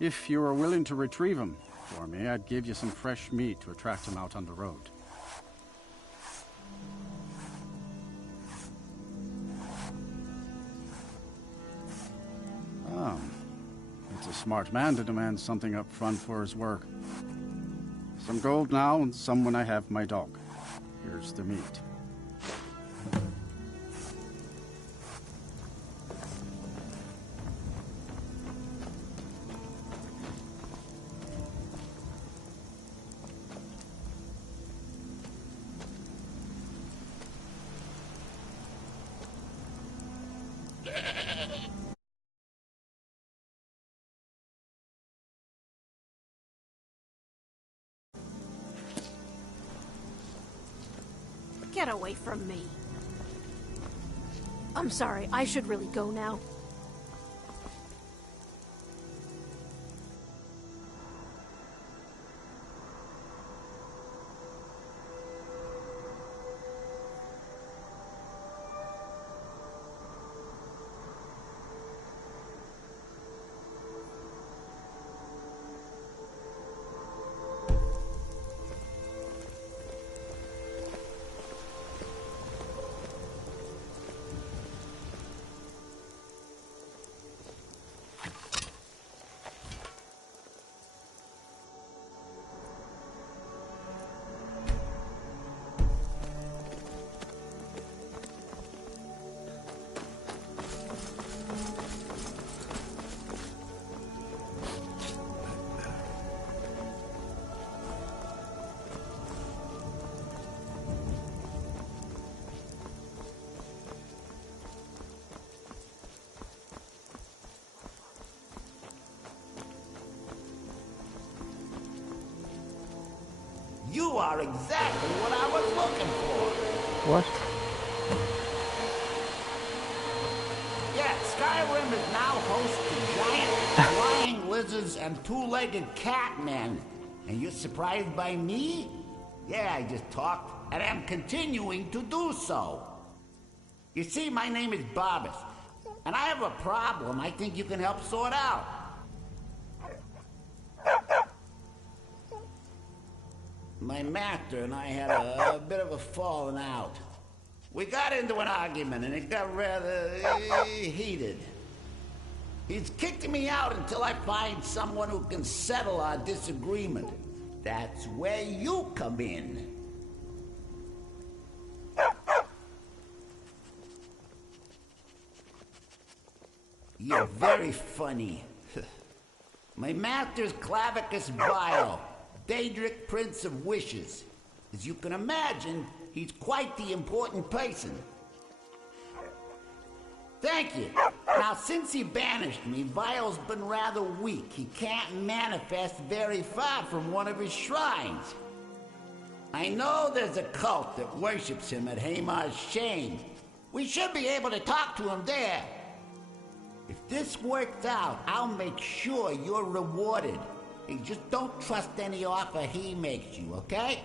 If you were willing to retrieve him for me, I'd give you some fresh meat to attract him out on the road. Oh. It's a smart man to demand something up front for his work. Some gold now, and some when I have my dog. Here's the meat. Get away from me. I'm sorry, I should really go now. You are exactly what I was looking for. What? Yeah, Skyrim is now host to giant flying lizards and two-legged catmen. And you're surprised by me? Yeah, I just talked, and I'm continuing to do so. You see, my name is Barbas, and I have a problem I think you can help sort out. My master and I had a bit of a falling out. We got into an argument and it got rather heated. He's kicking me out until I find someone who can settle our disagreement. That's where you come in. You're very funny. My master's Clavicus Vile, Daedric Prince of Wishes. As you can imagine, he's quite the important person. Thank you. Now, since he banished me, Vile's been rather weak. He can't manifest very far from one of his shrines. I know there's a cult that worships him at Hamar's Shane. We should be able to talk to him there. If this works out, I'll make sure you're rewarded. Hey, just don't trust any offer he makes you, okay?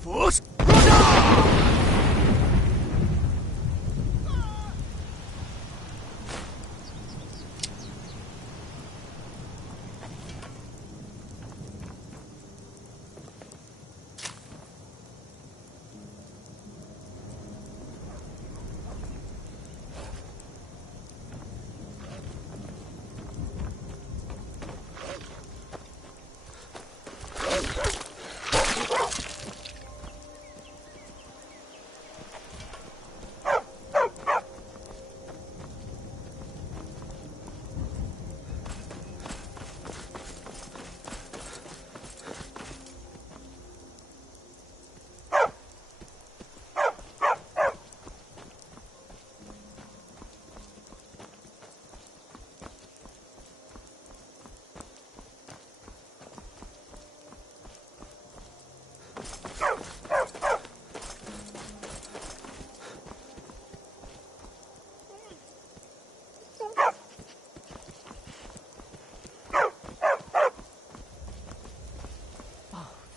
Force.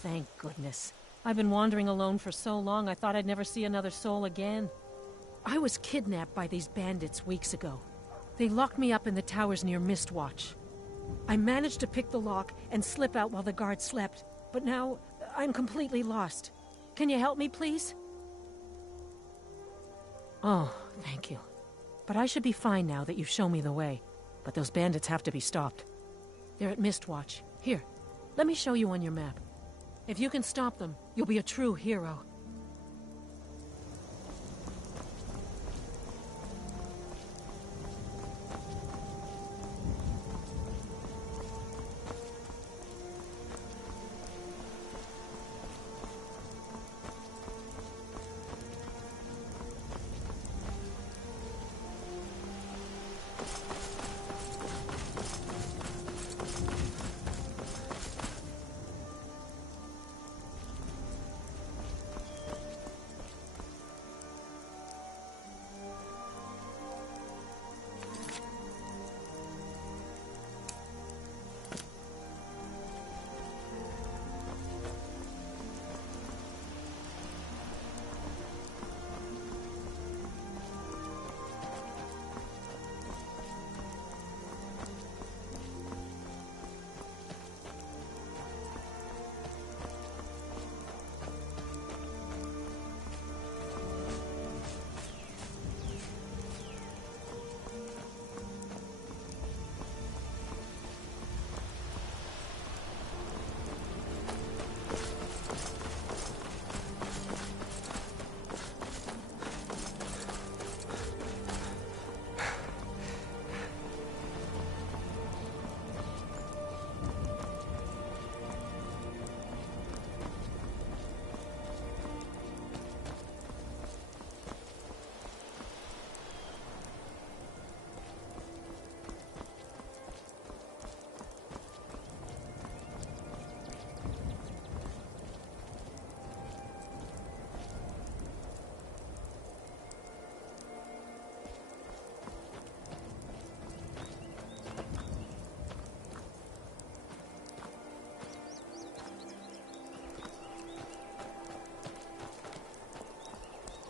Thank goodness. I've been wandering alone for so long, I thought I'd never see another soul again. I was kidnapped by these bandits weeks ago. They locked me up in the towers near Mistwatch. I managed to pick the lock and slip out while the guards slept, but now I'm completely lost. Can you help me, please? Oh, thank you. But I should be fine now that you've shown me the way. But those bandits have to be stopped. They're at Mistwatch. Here, let me show you on your map. If you can stop them, you'll be a true hero.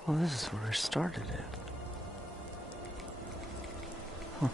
Well, this is where I started it. Huh.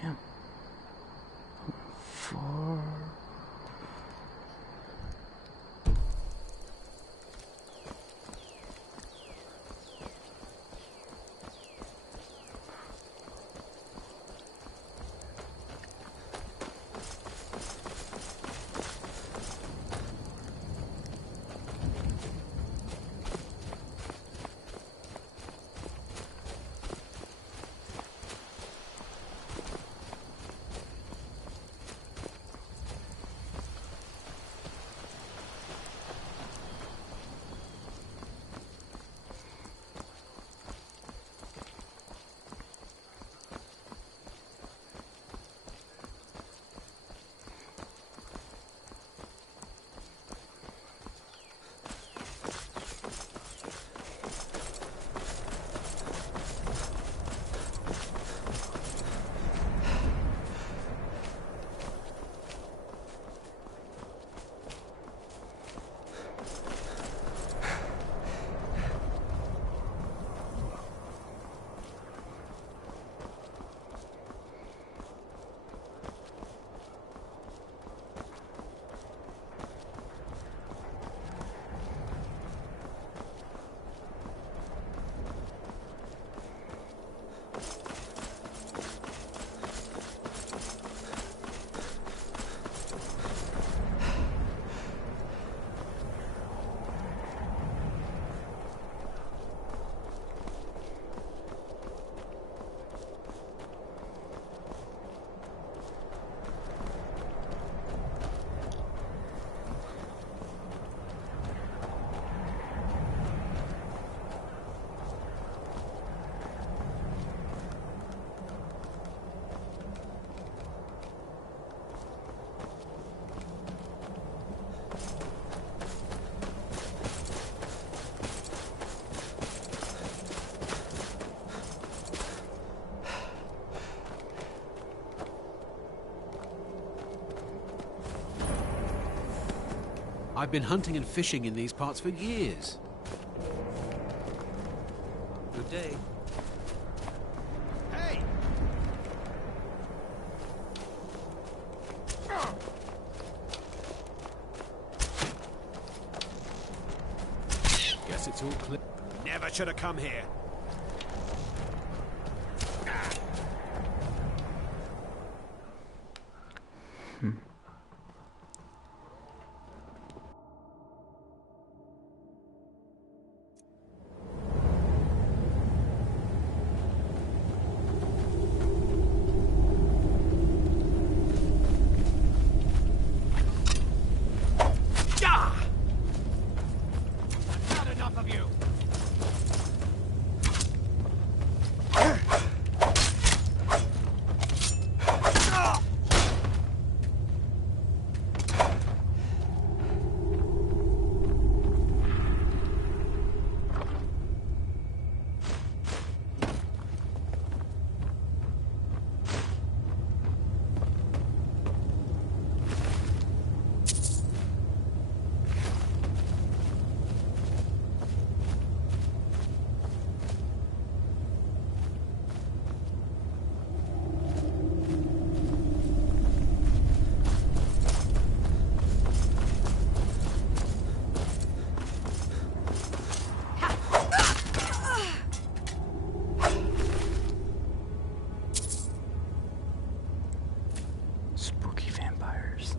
Damn. 4. I've been hunting and fishing in these parts for years. Good day. Hey! Guess it's all clear. Never should have come here. Spooky vampires.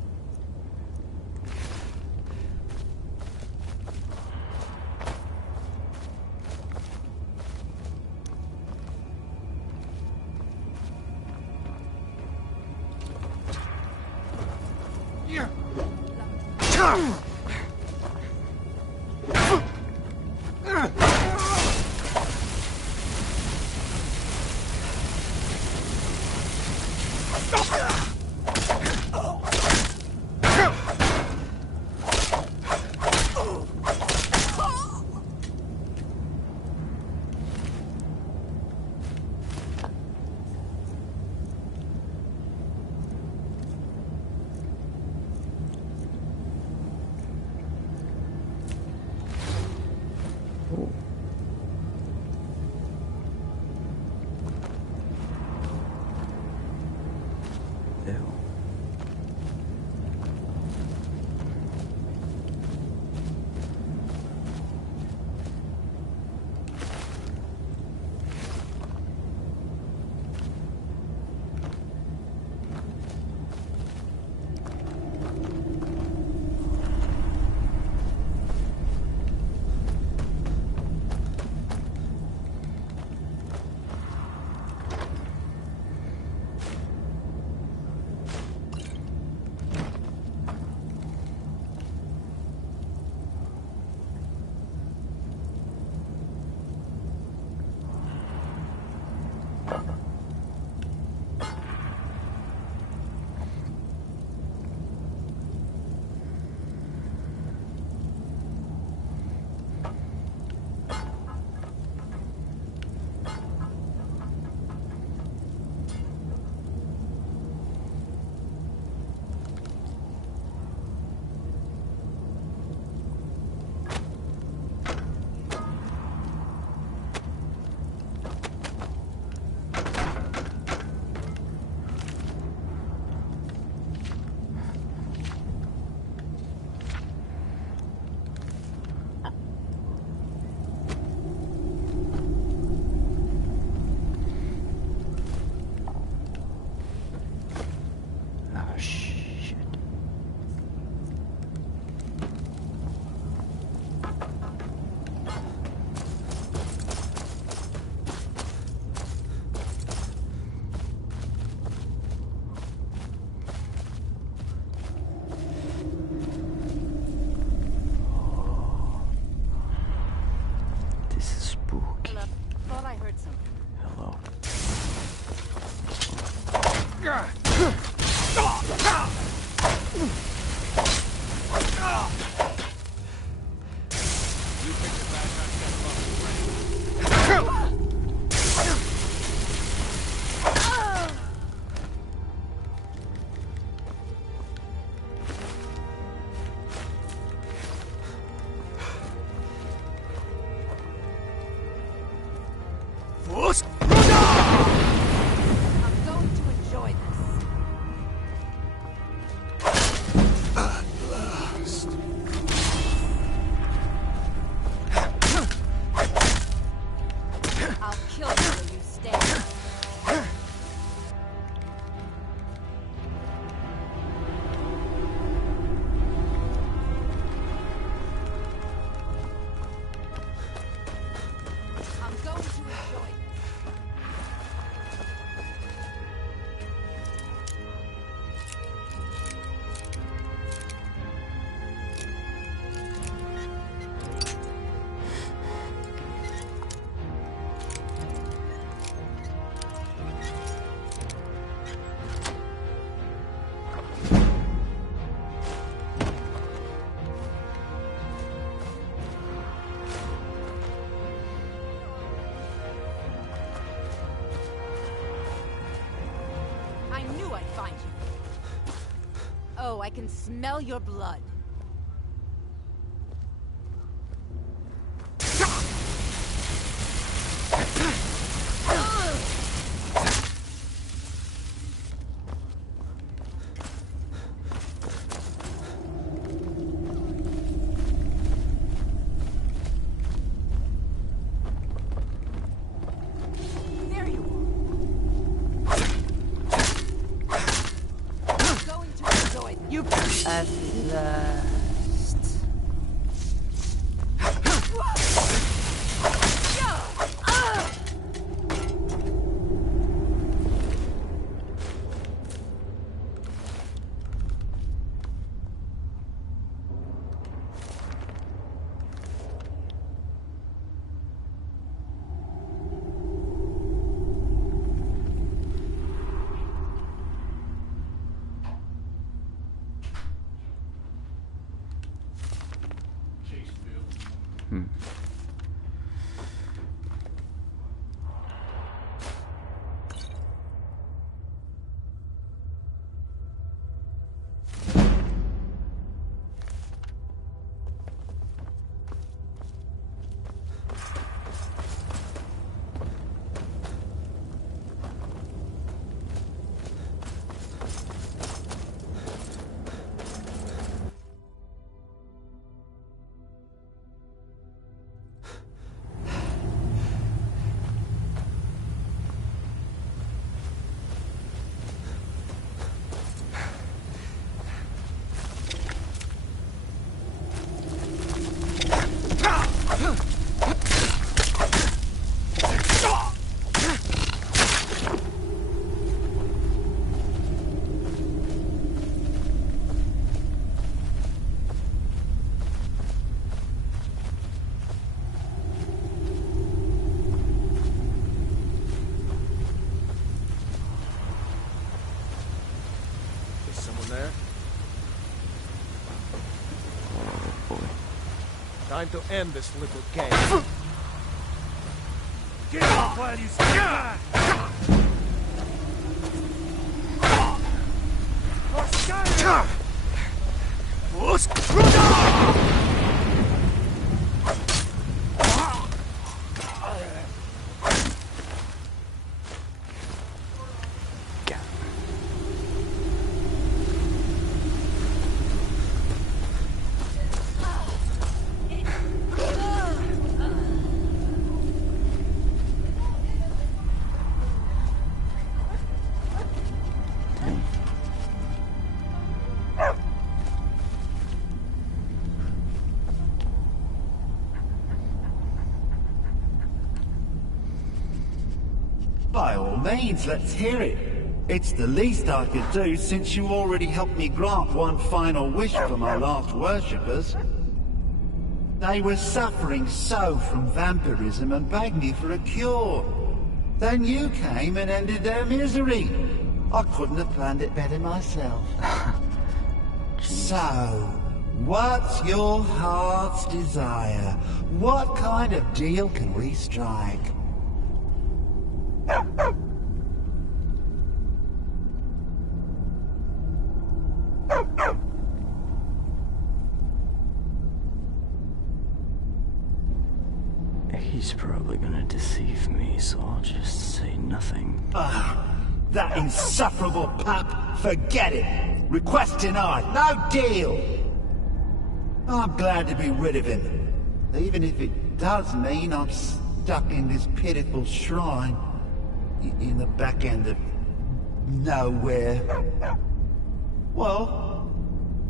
I can smell your blood. At last. Time to end this little game. Get off while you can! For Skyrim! By all means, let's hear it. It's the least I could do since you already helped me grant one final wish for my last worshippers. They were suffering so from vampirism and begged me for a cure. Then you came and ended their misery. I couldn't have planned it better myself. So, what's your heart's desire? What kind of deal can we strike? He's probably gonna deceive me, so I'll just say nothing. That insufferable pup! Forget it! Request denied! No deal! I'm glad to be rid of him. Even if it does mean I'm stuck in this pitiful shrine. In the back end of nowhere. Well,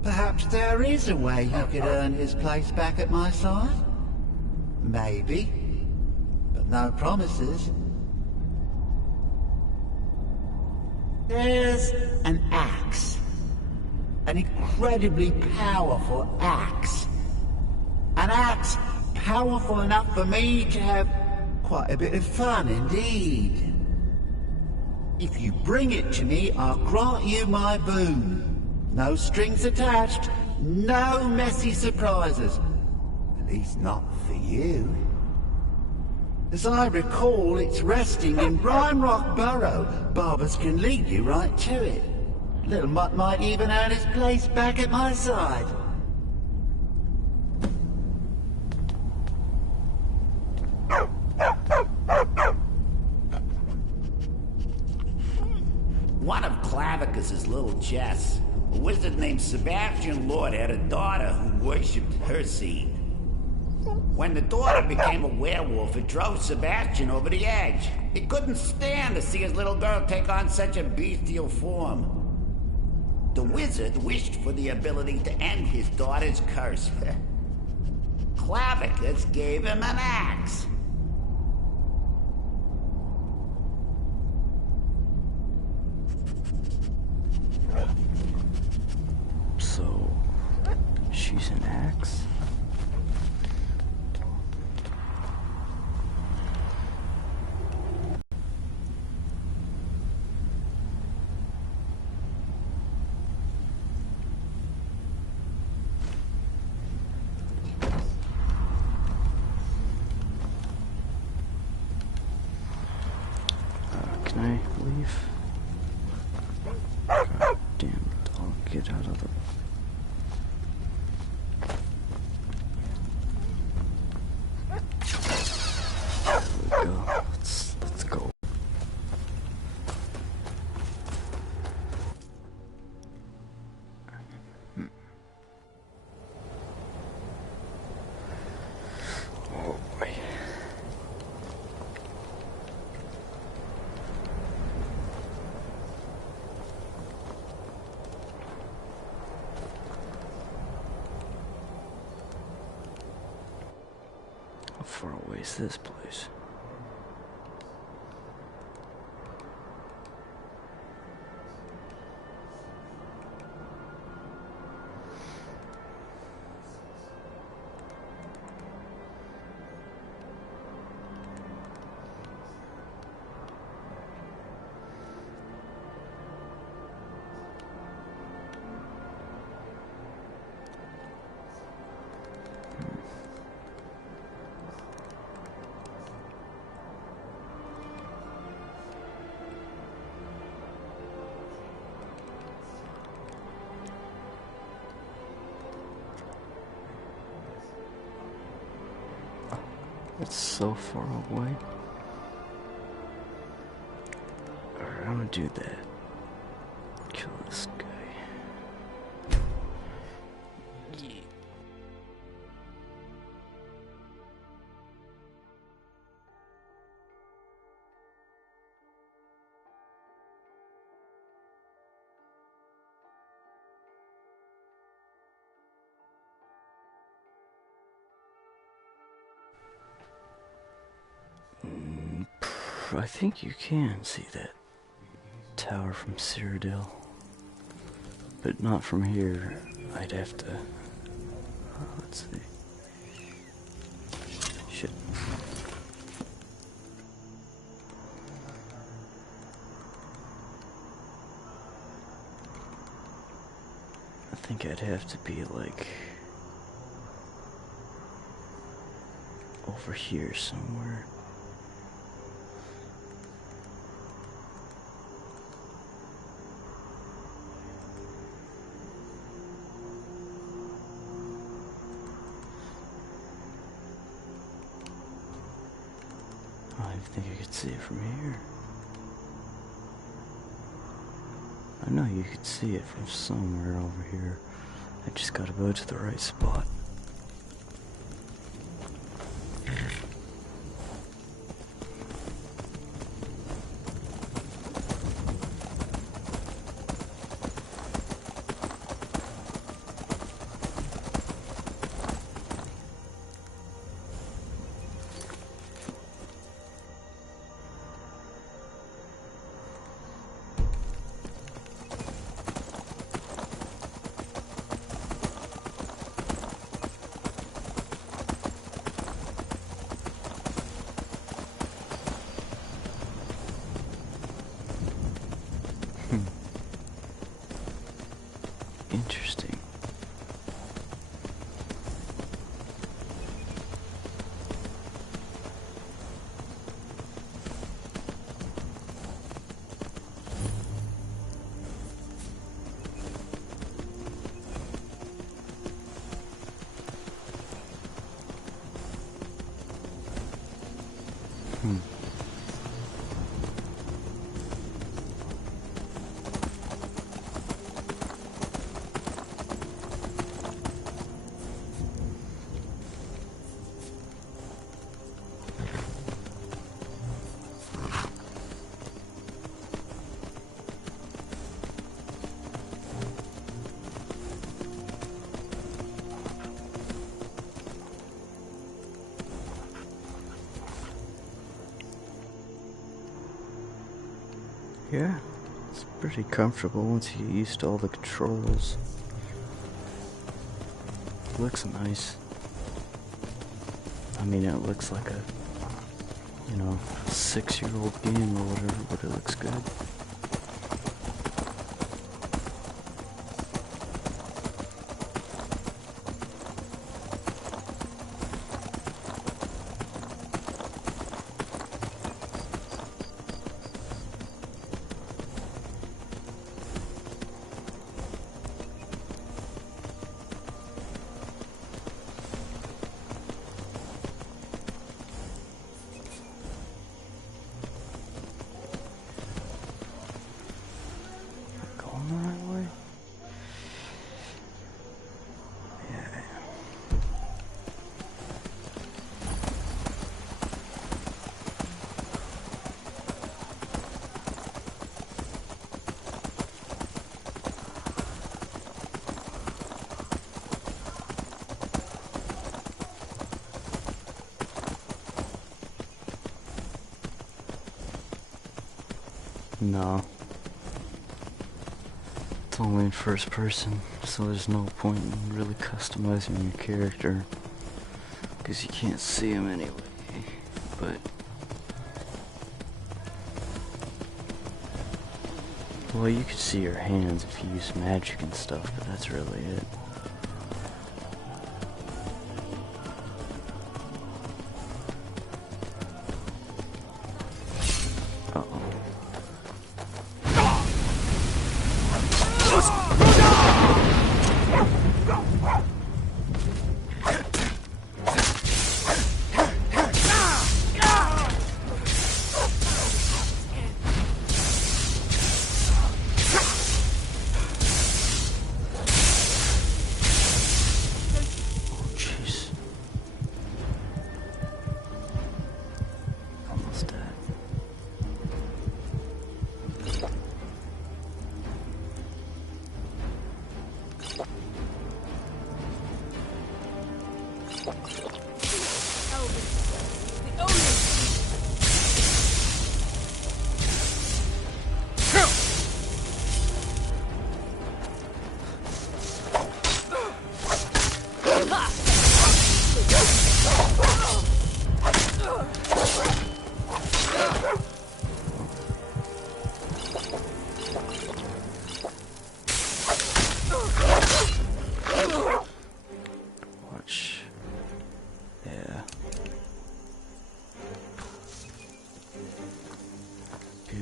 perhaps there is a way he could earn his place back at my side. Maybe. But no promises. There's an axe. An incredibly powerful axe. An axe powerful enough for me to have quite a bit of fun indeed. If you bring it to me, I'll grant you my boon. No strings attached, no messy surprises. At least not for you. As I recall, it's resting in Brine Rock Burrow. Barbers can lead you right to it. Little Mutt might even earn his place back at my side. One of Clavicus's little Jess, a wizard named Sebastian Lord, had a daughter who worshipped her seed. When the daughter became a werewolf, it drove Sebastian over the edge. He couldn't stand to see his little girl take on such a bestial form. The wizard wished for the ability to end his daughter's curse. Clavicus gave him an axe. So, she's an axe? Can I leave? God damn it, I'll get out of the... There we go. Let's go. Oh boy. How far away is this place? It's so far away. Alright, I'm gonna do that. Kill this guy. Yeah. I think you can see that tower from Cyrodiil, but not from here. I'd have to... let's see. Shit. I think I'd have to be like... over here somewhere. I think I could see it from here. I know you could see it from somewhere over here. I just gotta go to the right spot. Yeah, it's pretty comfortable once you get used to all the controls. Looks nice. I mean, it looks like a, 6-year-old game or whatever, but it looks good. No. It's only in first person, so there's no point in really customizing your character. Because you can't see him anyway. But... well, you can see your hands if you use magic and stuff, but that's really it.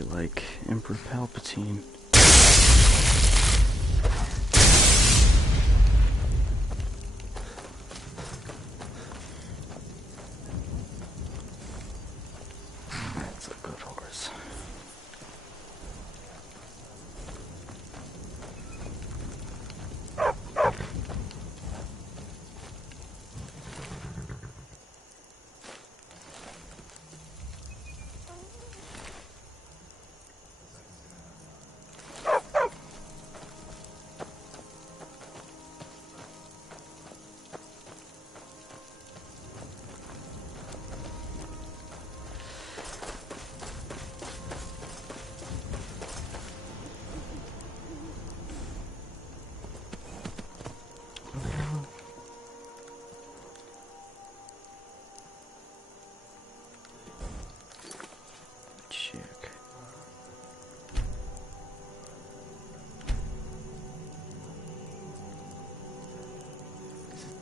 Like Emperor Palpatine. That's a good horse.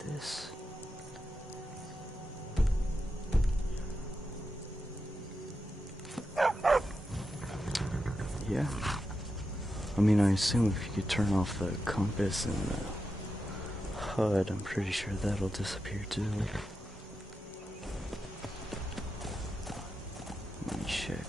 This. Yeah. I mean, I assume if you could turn off the compass and the HUD, I'm pretty sure that'll disappear too. check.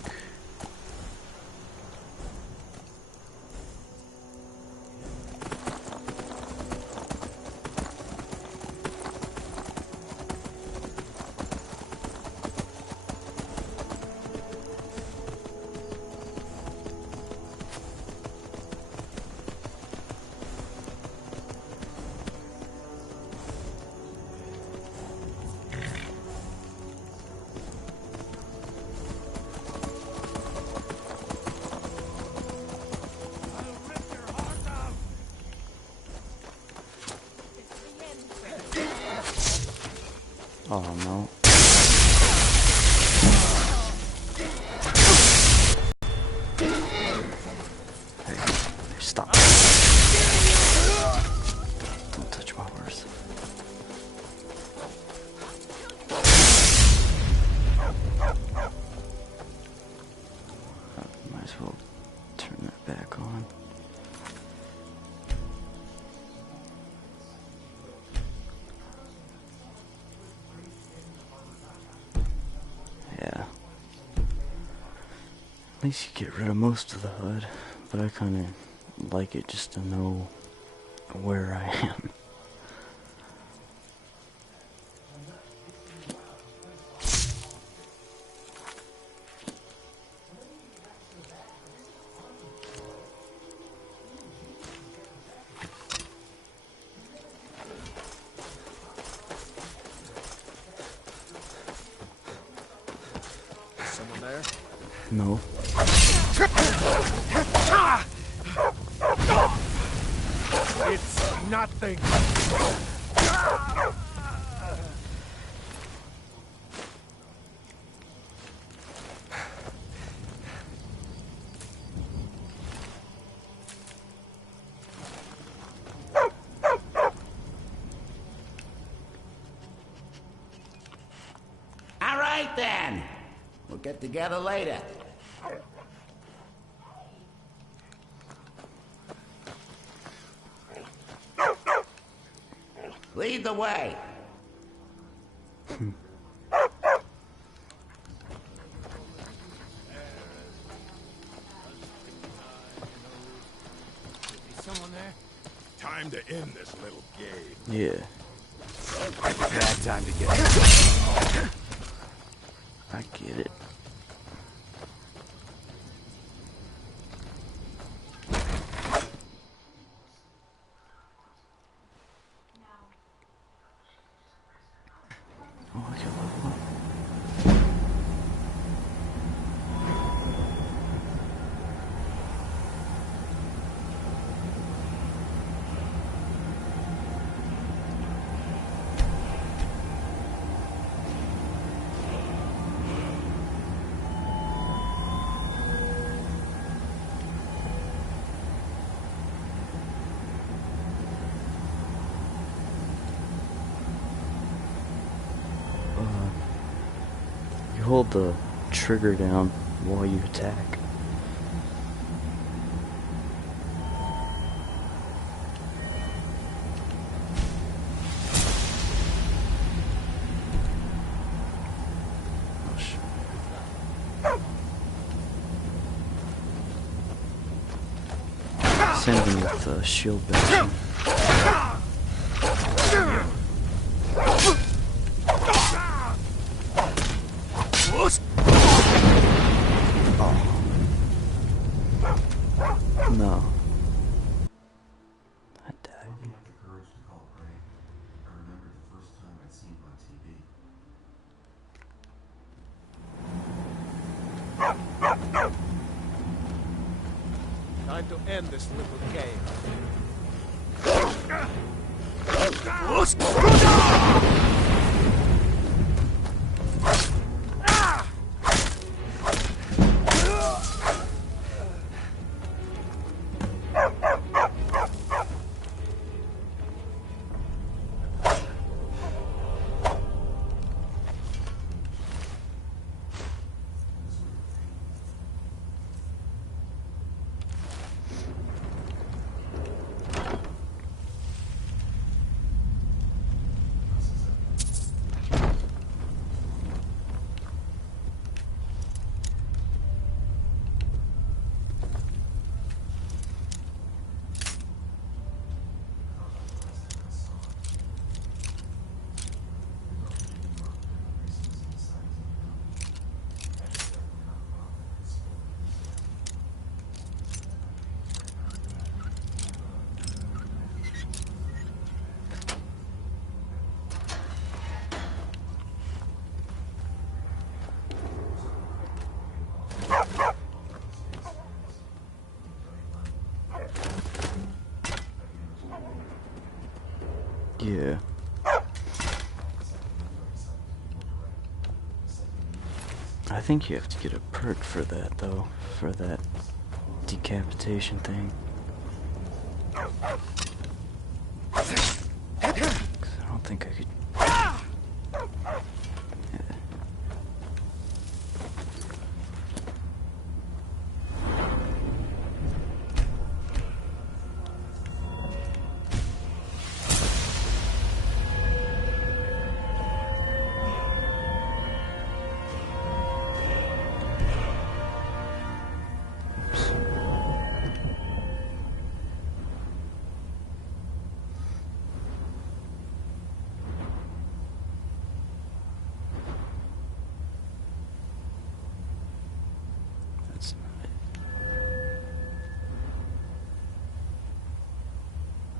Oh no. Hey, stop. Don't touch my horse. Might as well turn that back on. At least you get rid of most of the HUD, but I kind of like it just to know where I am. Someone there? No. It's nothing. All right then. We'll get together later. Lead the way. Someone there? Time to end this little game. Yeah. Bad time to get it. I get it. Oh, I can level up. You hold the trigger down while you attack. Send him with the shield bashing. No. I died. Time to end this little game. Yeah. I think you have to get a perk for that, though, for that decapitation thing. 'Cause I don't think I could...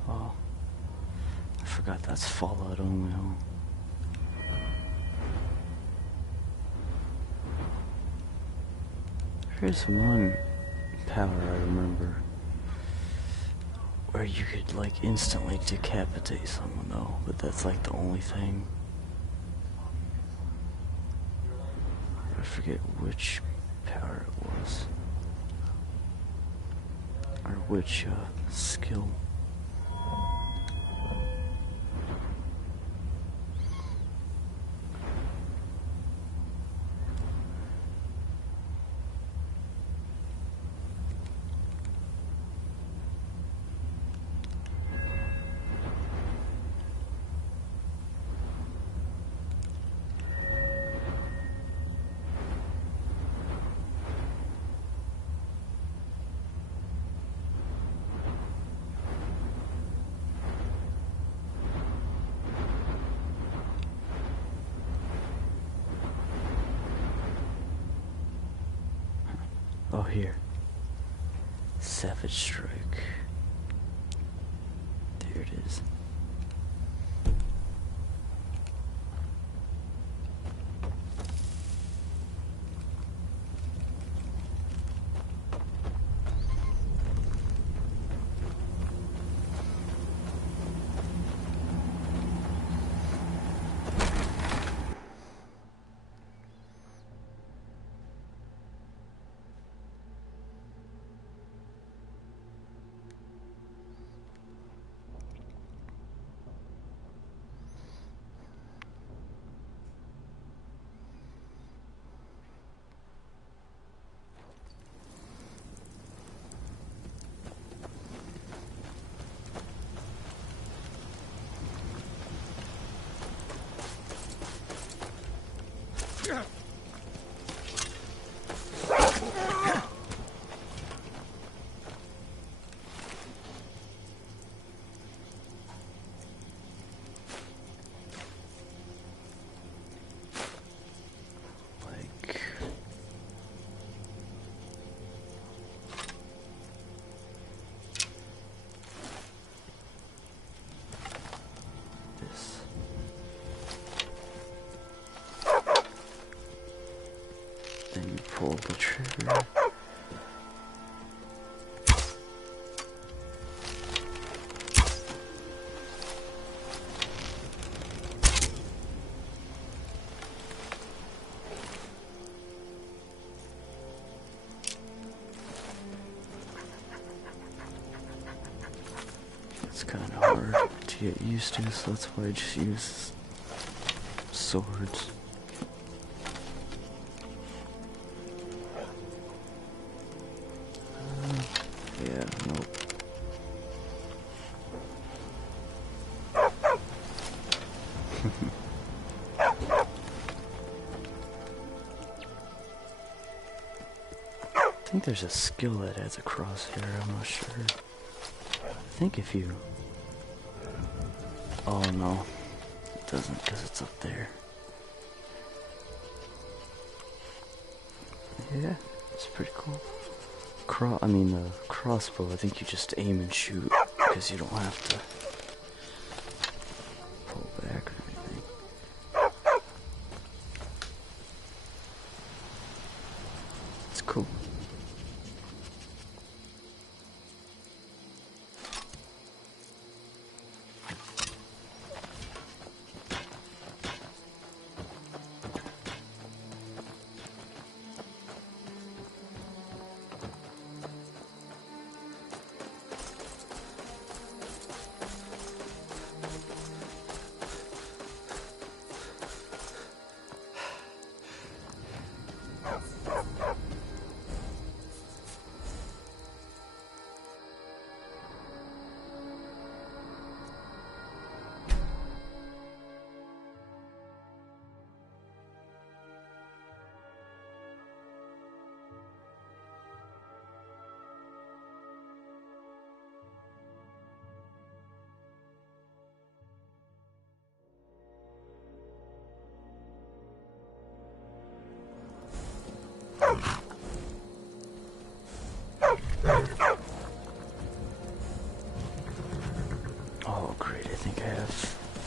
Oh, I forgot that's Fallout only, huh? There's one power I remember where you could like instantly decapitate someone though, but that's like the only thing. I forget which power it was. Or which skill. Oh, here. Savage Strike. There it is. Then you pull the trigger. It's kind of hard to get used to, so that's why I just use swords. Yeah, nope. I think there's a skill that adds a crosshair, I'm not sure. I think if you... Oh no, it doesn't because it's up there. Yeah, it's pretty cool. The crossbow, I think you just aim and shoot because you don't have to pull back or anything. It's cool.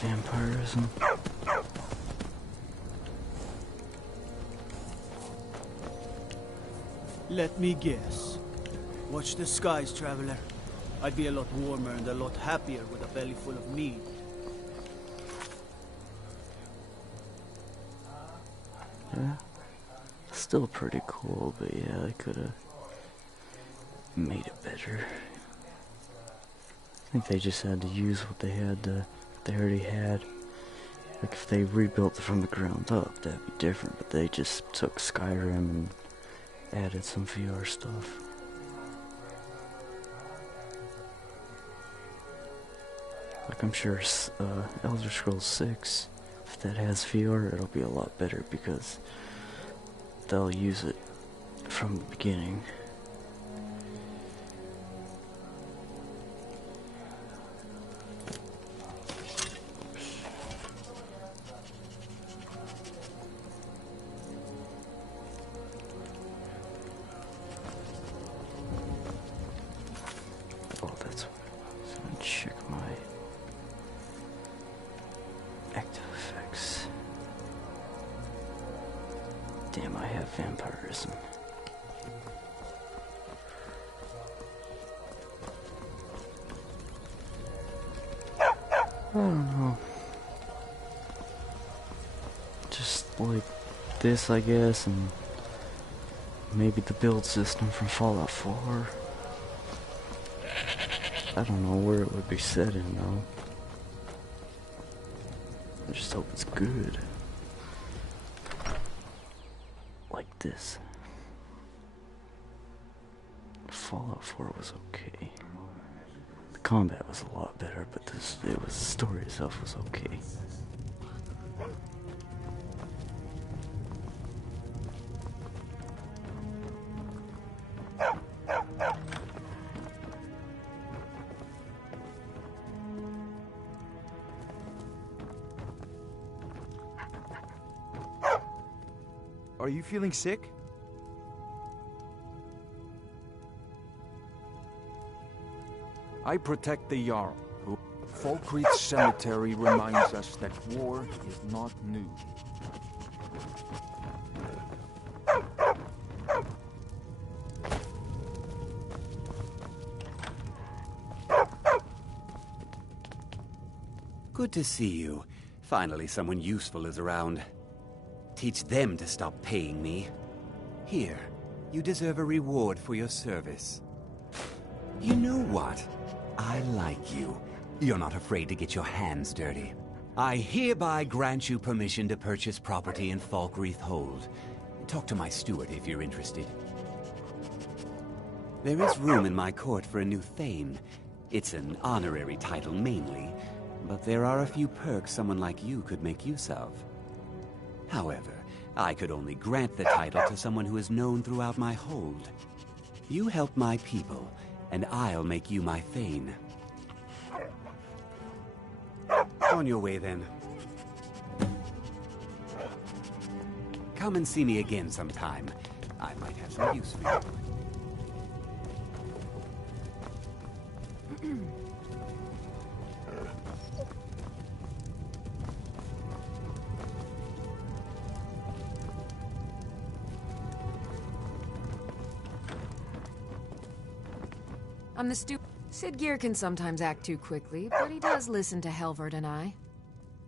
vampirism. Let me guess. Watch the skies, traveler. I'd be a lot warmer and a lot happier with a belly full of mead. Yeah. Still pretty cool, but yeah, I could have made it better. I think they just had to use what they had, they already had. Like if they rebuilt it from the ground up, that'd be different, but they just took Skyrim and added some VR stuff. Like I'm sure Elder Scrolls 6, if that has VR, it'll be a lot better because they'll use it from the beginning. Oh, that's what I was gonna check my active effects. Damn, I have vampirism. I don't know. Just like this, I guess, and maybe the build system from Fallout 4. I don't know where it would be set in, though. I just hope it's good. Like this. Fallout 4 was okay. The combat was a lot better, but the story itself was okay. Are you feeling sick? I protect the Jarl, who... Falkreath Cemetery reminds us that war is not new. Good to see you. Finally, someone useful is around. Teach them to stop paying me. Here, you deserve a reward for your service. You know what? I like you. You're not afraid to get your hands dirty. I hereby grant you permission to purchase property in Falkreath Hold. Talk to my steward if you're interested. There is room in my court for a new Thane. It's an honorary title mainly, but there are a few perks someone like you could make use of. However, I could only grant the title to someone who is known throughout my hold. You help my people, and I'll make you my Thane. On your way, then. Come and see me again sometime. I might have some use for you. I'm the Sid Gear can sometimes act too quickly, but he does listen to Helvard and I.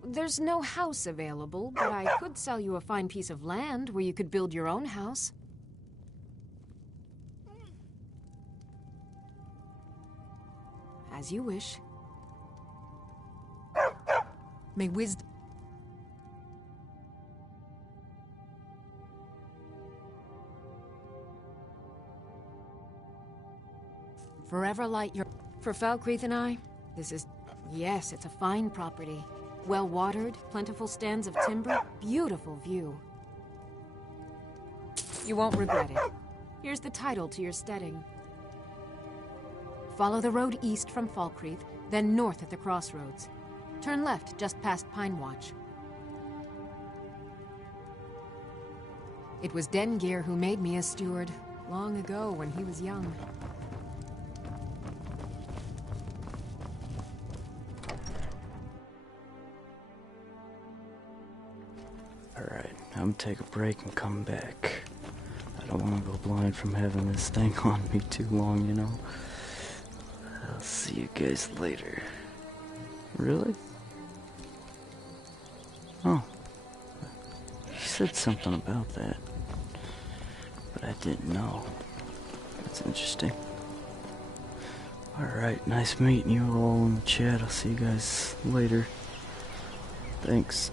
There's no house available, but I could sell you a fine piece of land where you could build your own house. As you wish. May wisdom... Forever light your... For Falkreath and I, this is... Yes, it's a fine property. Well-watered, plentiful stands of timber, beautiful view. You won't regret it. Here's the title to your steading. Follow the road east from Falkreath, then north at the crossroads. Turn left just past Pine Watch. It was Dengeir who made me a steward, long ago when he was young. Alright, I'm gonna take a break and come back. I don't want to go blind from having this thing on me too long, you know? I'll see you guys later. Really? Oh. She said something about that. But I didn't know. That's interesting. Alright, nice meeting you all in the chat. I'll see you guys later. Thanks.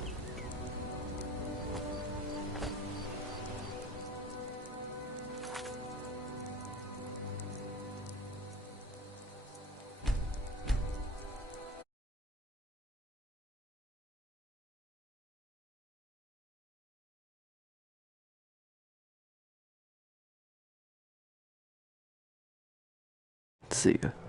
See ya.